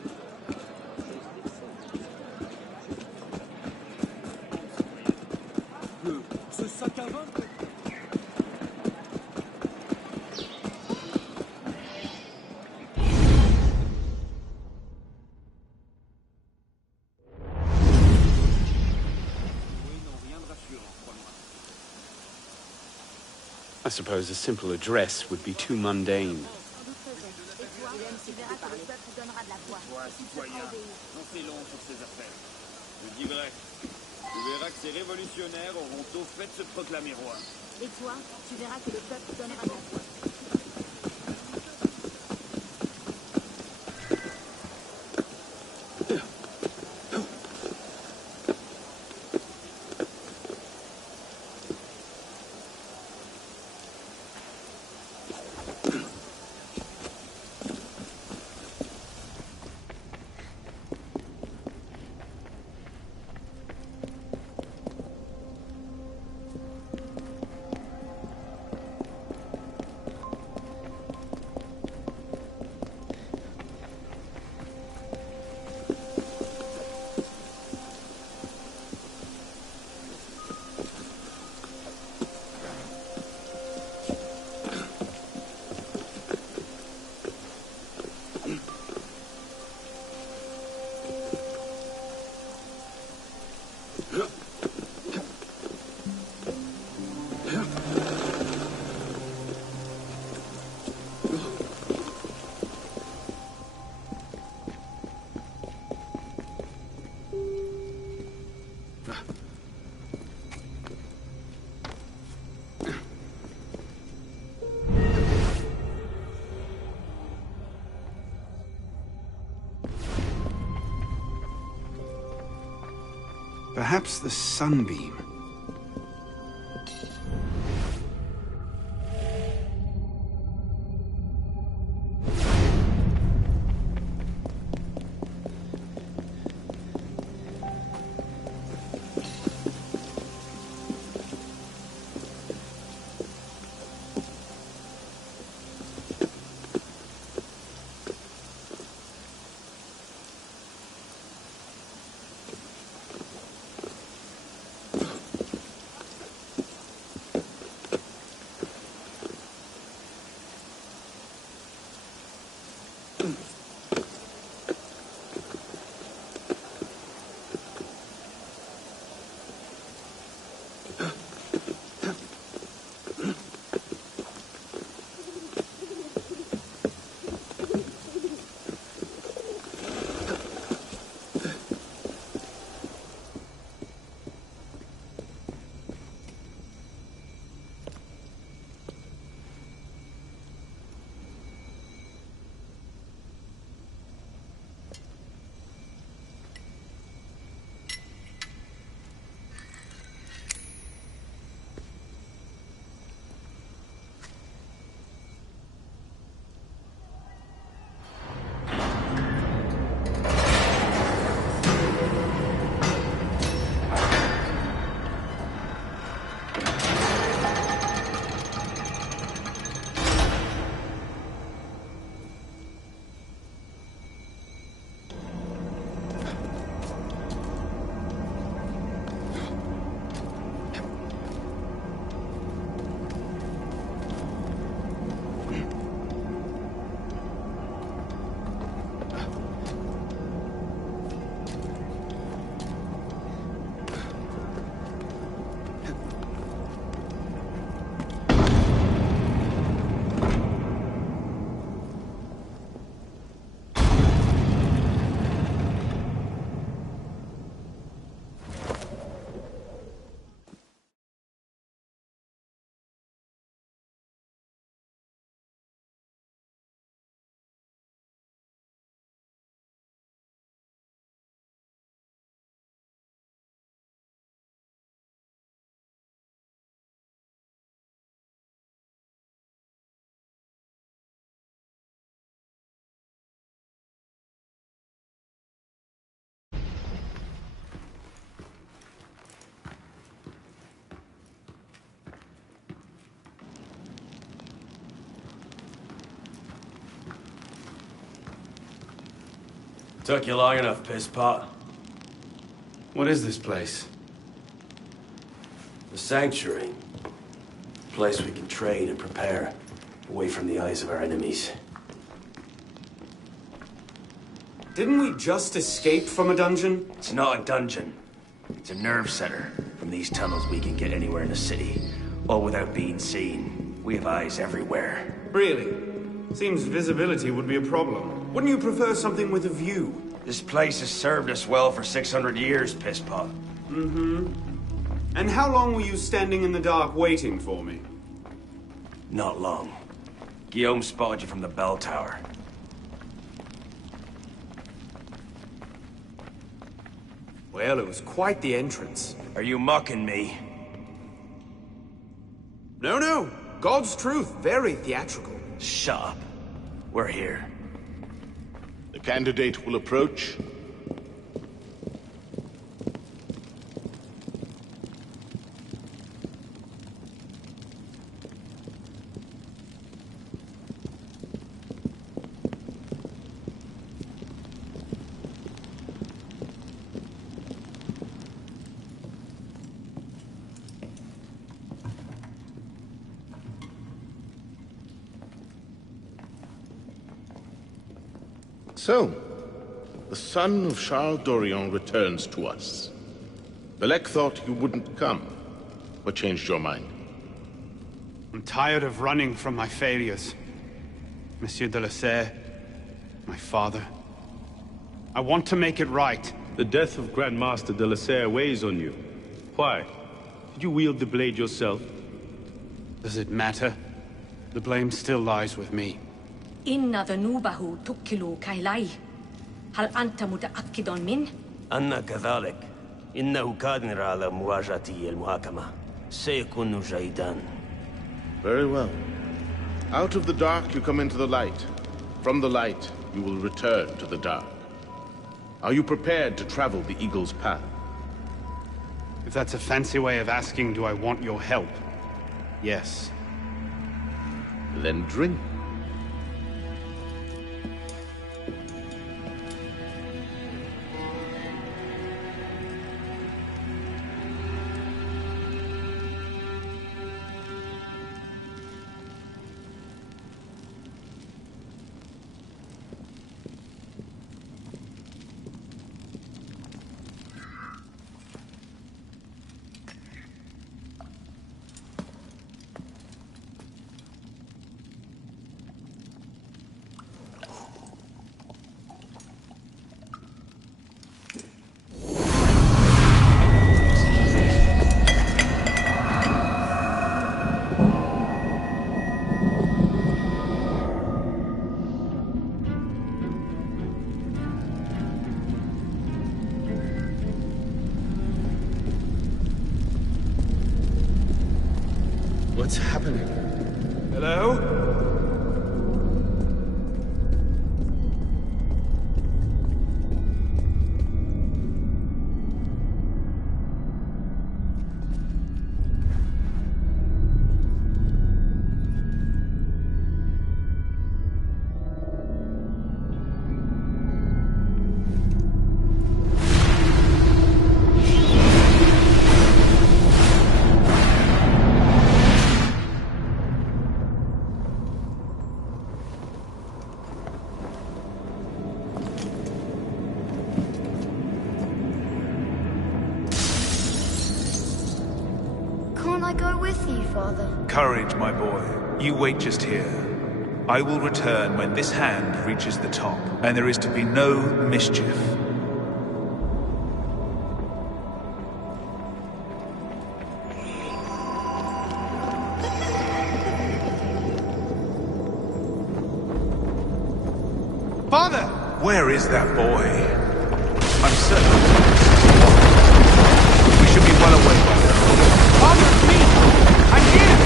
Ce sac à vin? I suppose a simple address would be too mundane. Toi, citoyen, on fait long sur ces affaires. Je dis vrai. Tu verras que ces révolutionnaires auront au fait de se proclamer roi. Et toi, tu verras que le peuple donnera de la foi. Perhaps the sunbeam. Took you long enough, pisspot. What is this place? The Sanctuary. A place we can train and prepare, away from the eyes of our enemies. Didn't we just escape from a dungeon? It's not a dungeon. It's a nerve center. From these tunnels we can get anywhere in the city, all without being seen. We have eyes everywhere. Really? Seems visibility would be a problem. Wouldn't you prefer something with a view? This place has served us well for 600 years, pisspot. Mm-hmm. And how long were you standing in the dark waiting for me? Not long. Guillaume spotted you from the bell tower. Well, it was quite the entrance. Are you mocking me? No, no. God's truth. Very theatrical. Shut up. We're here. The candidate will approach. So, the son of Charles Dorion returns to us. Belek thought you wouldn't come. What changed your mind? I'm tired of running from my failures. Monsieur de la Serre, my father. I want to make it right. The death of Grand Master de la Serre weighs on you. Why? Did you wield the blade yourself? Does it matter? The blame still lies with me. إن ذنوبه تكل كيلي هل أنت متأكد من؟ أنا كذلك. إنه قادر على مواجهة المحاكمة. سيكون جيدا. Very well. Out of the dark you come into the light. From the light you will return to the dark. Are you prepared to travel the Eagle's path? If that's a fancy way of asking, do I want your help? Yes. Then drink. What's happening? Hello? Courage, my boy. You wait just here. I will return when this hand reaches the top, and there is to be no mischief. Father! Where is that boy? I'm certain we should be well away by now. Father, it's me! I'm here!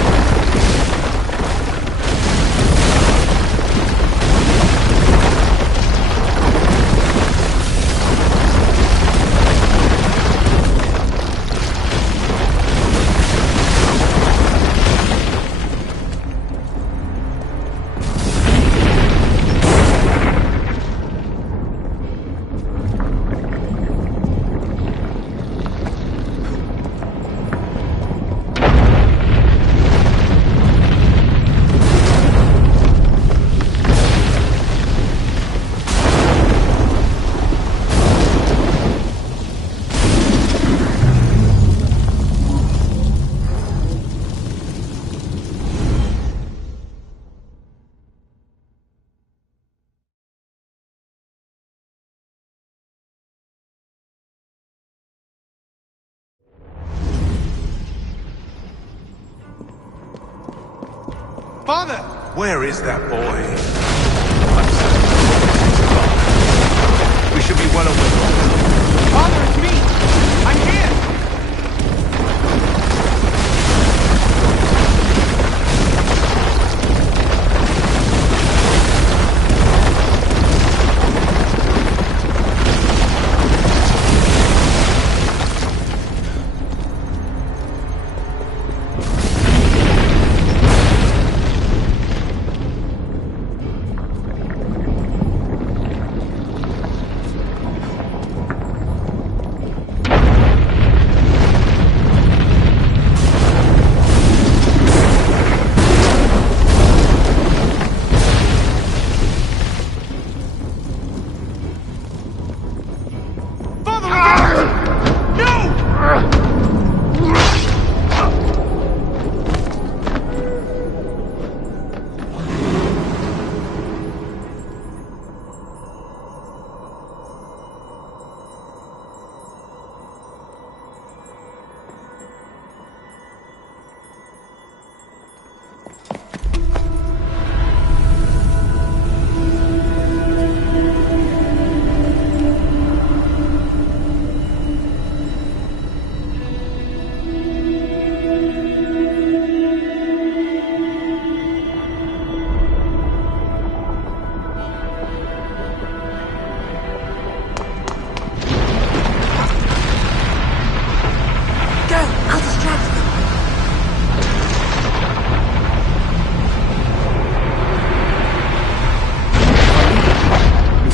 Father! Where is that boy? We should be well away. Father, it's me! I'm here!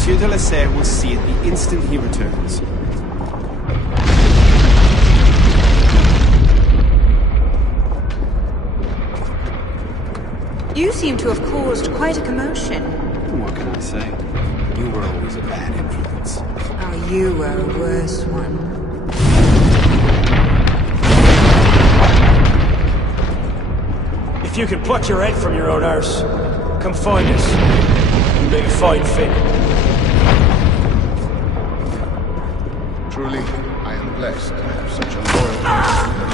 Monsieur de la Serre will see it the instant he returns. You seem to have caused quite a commotion. What can I say? You were always a bad influence. Oh, you were a worse one. If you can pluck your head from your own arse, come find us. You make a fine fit. Truly, I am blessed to have such a loyal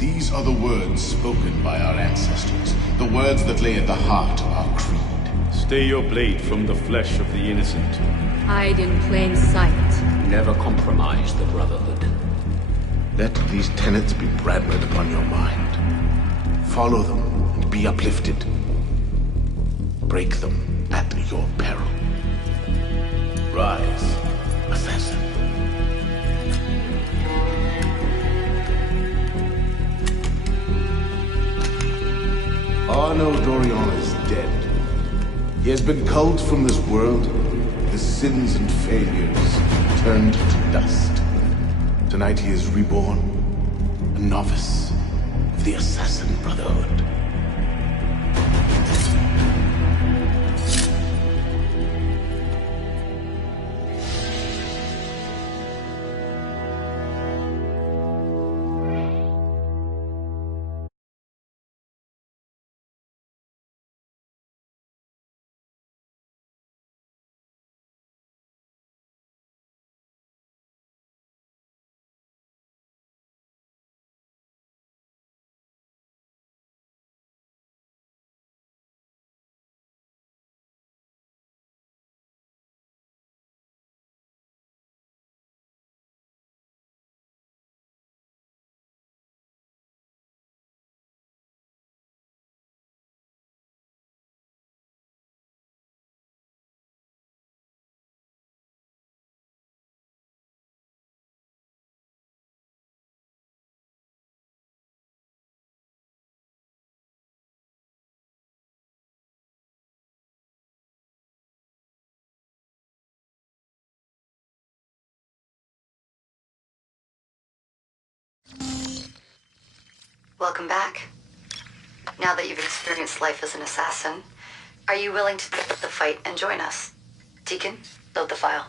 These are the words spoken by our ancestors, the words that lay at the heart of our creed. Stay your blade from the flesh of the innocent. Hide in plain sight. Never compromise the Brotherhood. Let these tenets be branded upon your mind. Follow them and be uplifted. Break them at your peril. Rise, assassin. Arno Dorian is dead. He has been culled from this world, his sins and failures turned to dust. Tonight he is reborn, a novice of the Assassin Brotherhood. Welcome back. Now that you've experienced life as an assassin, are you willing to pick up the fight and join us? Deacon, load the file.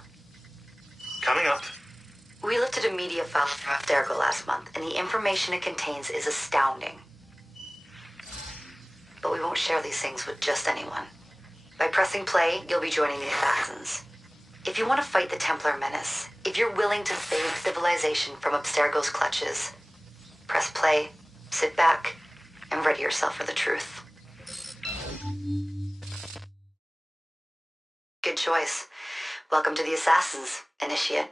Coming up. We lifted a media file from Abstergo last month, and the information it contains is astounding. But we won't share these things with just anyone. By pressing play, you'll be joining the assassins. If you want to fight the Templar menace, if you're willing to save civilization from Abstergo's clutches, press play, sit back, and ready yourself for the truth. Good choice. Welcome to the Assassins, Initiate.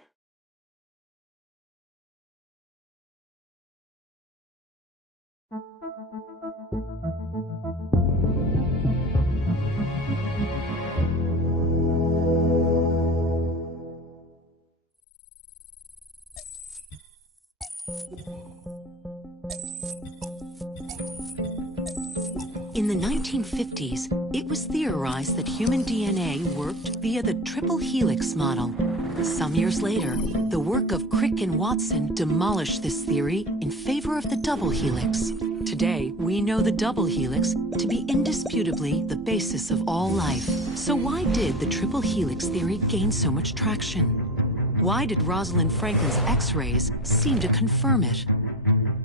In the 1950s, it was theorized that human DNA worked via the triple helix model. Some years later, the work of Crick and Watson demolished this theory in favor of the double helix. Today, we know the double helix to be indisputably the basis of all life. So why did the triple helix theory gain so much traction? Why did Rosalind Franklin's X-rays seem to confirm it?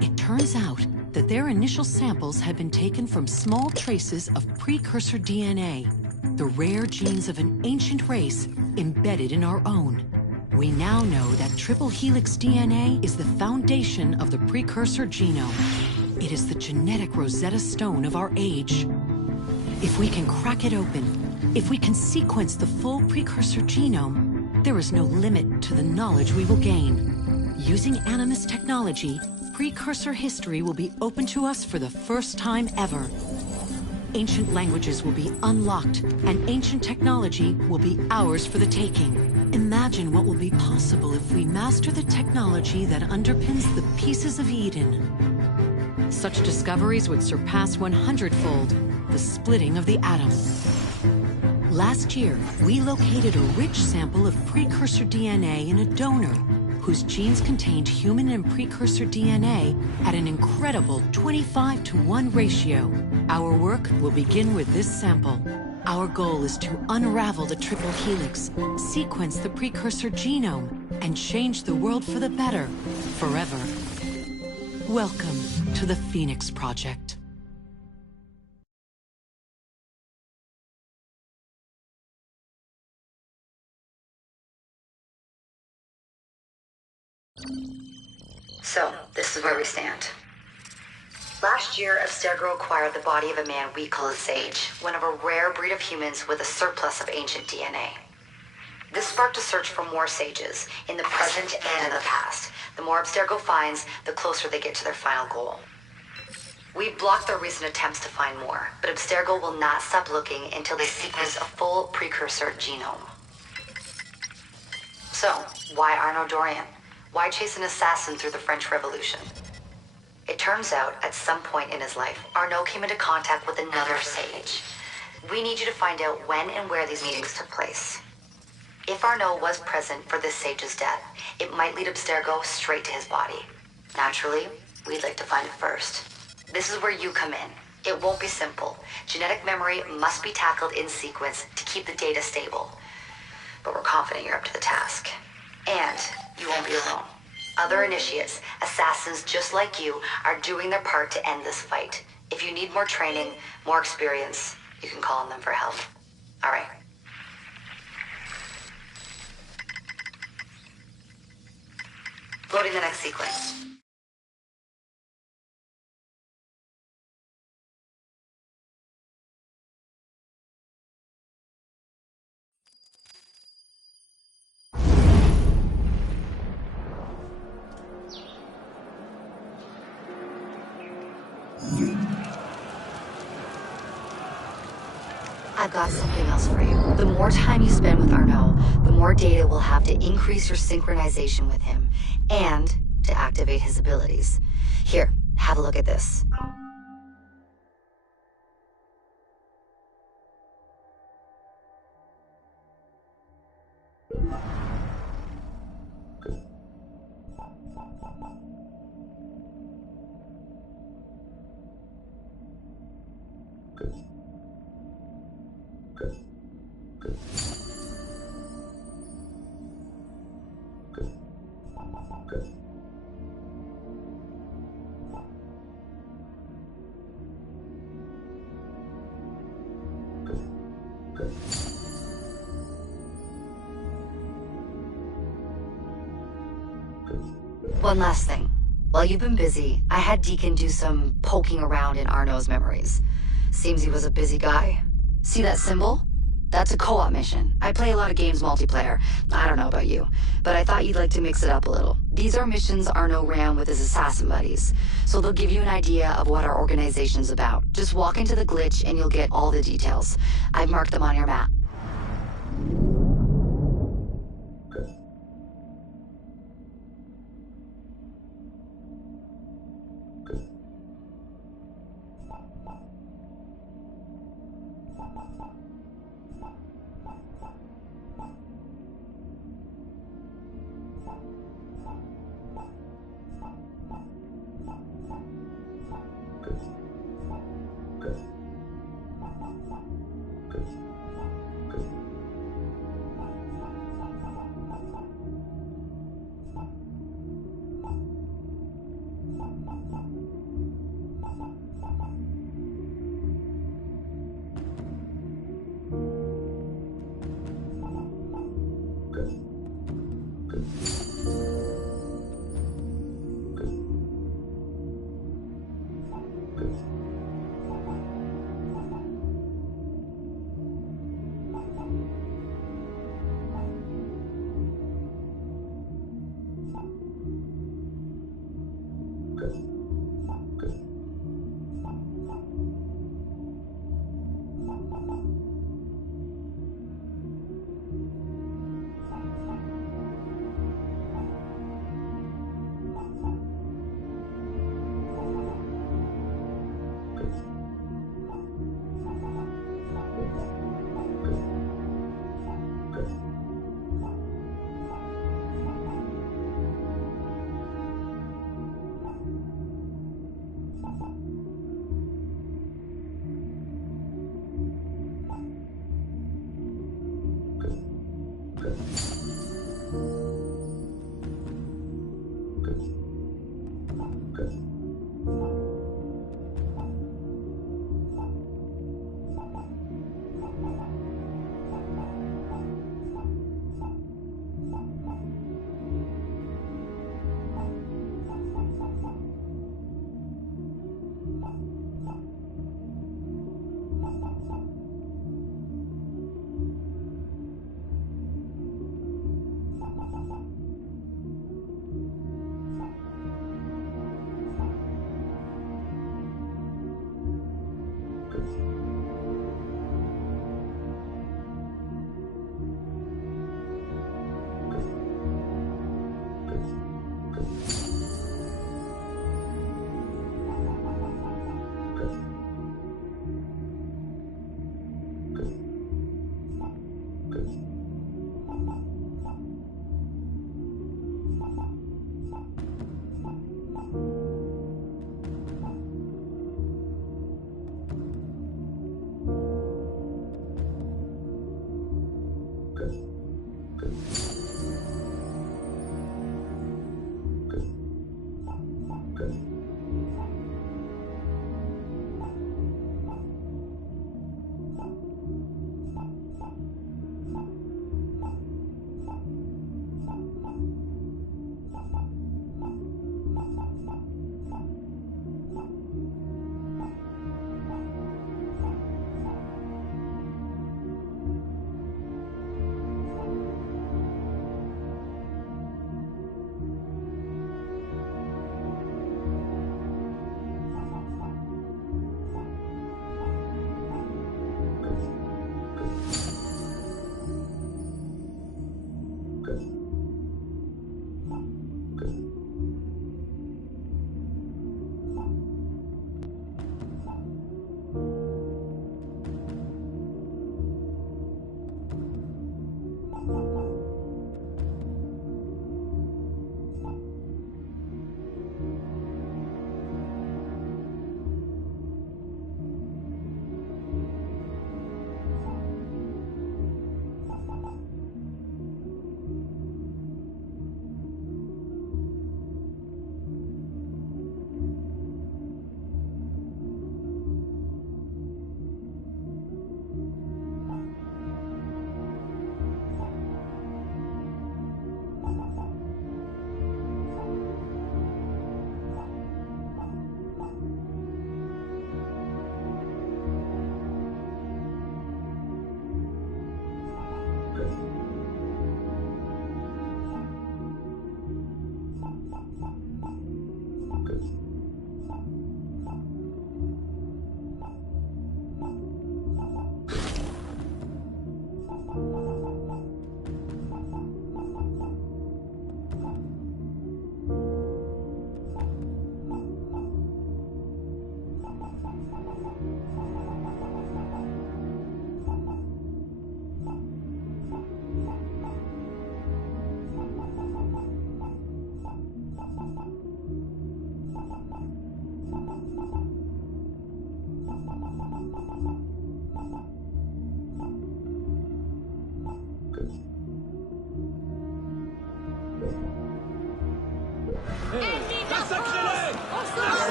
It turns out that their initial samples had been taken from small traces of precursor DNA, the rare genes of an ancient race embedded in our own. We now know that triple helix DNA is the foundation of the precursor genome. It is the genetic Rosetta Stone of our age. If we can crack it open, if we can sequence the full precursor genome, there is no limit to the knowledge we will gain. Using Animus technology, precursor history will be open to us for the first time ever. Ancient languages will be unlocked, and ancient technology will be ours for the taking. Imagine what will be possible if we master the technology that underpins the pieces of Eden. Such discoveries would surpass 100-fold the splitting of the atom. Last year, we located a rich sample of precursor DNA in a donor whose genes contained human and precursor DNA at an incredible 25-to-1 ratio. Our work will begin with this sample. Our goal is to unravel the triple helix, sequence the precursor genome, and change the world for the better, forever. Welcome to the Phoenix Project. So, this is where we stand. Last year, Abstergo acquired the body of a man we call a sage, one of a rare breed of humans with a surplus of ancient DNA. This sparked a search for more sages, in the present and in the past. The more Abstergo finds, the closer they get to their final goal. We've blocked their recent attempts to find more, but Abstergo will not stop looking until they sequence a full precursor genome. So, why Arnaud Dorian? Why chase an assassin through the French Revolution? It turns out, at some point in his life, Arnaud came into contact with another sage. We need you to find out when and where these meetings took place. If Arnaud was present for this sage's death, it might lead Abstergo straight to his body. Naturally, we'd like to find it first. This is where you come in. It won't be simple. Genetic memory must be tackled in sequence to keep the data stable. But we're confident you're up to the task. And you won't be alone. Other initiates, assassins just like you, are doing their part to end this fight. If you need more training, more experience, you can call on them for help. All right. Loading the next sequence. I've got something else for you. The more time you spend with Arnaud, the more data we'll have to increase your synchronization with him, and to activate his abilities. Here, have a look at this. One last thing. While you've been busy, I had Deacon do some poking around in Arno's memories. Seems he was a busy guy. See that symbol? That's a co-op mission. I play a lot of games multiplayer. I don't know about you, but I thought you'd like to mix it up a little. These are missions Arno ran with his assassin buddies, so they'll give you an idea of what our organization's about. Just walk into the glitch and you'll get all the details. I've marked them on your map.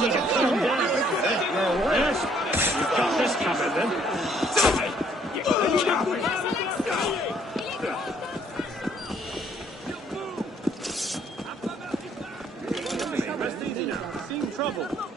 need to calm down. Yes? You've got this covered then. Rest easy now. Seeing trouble.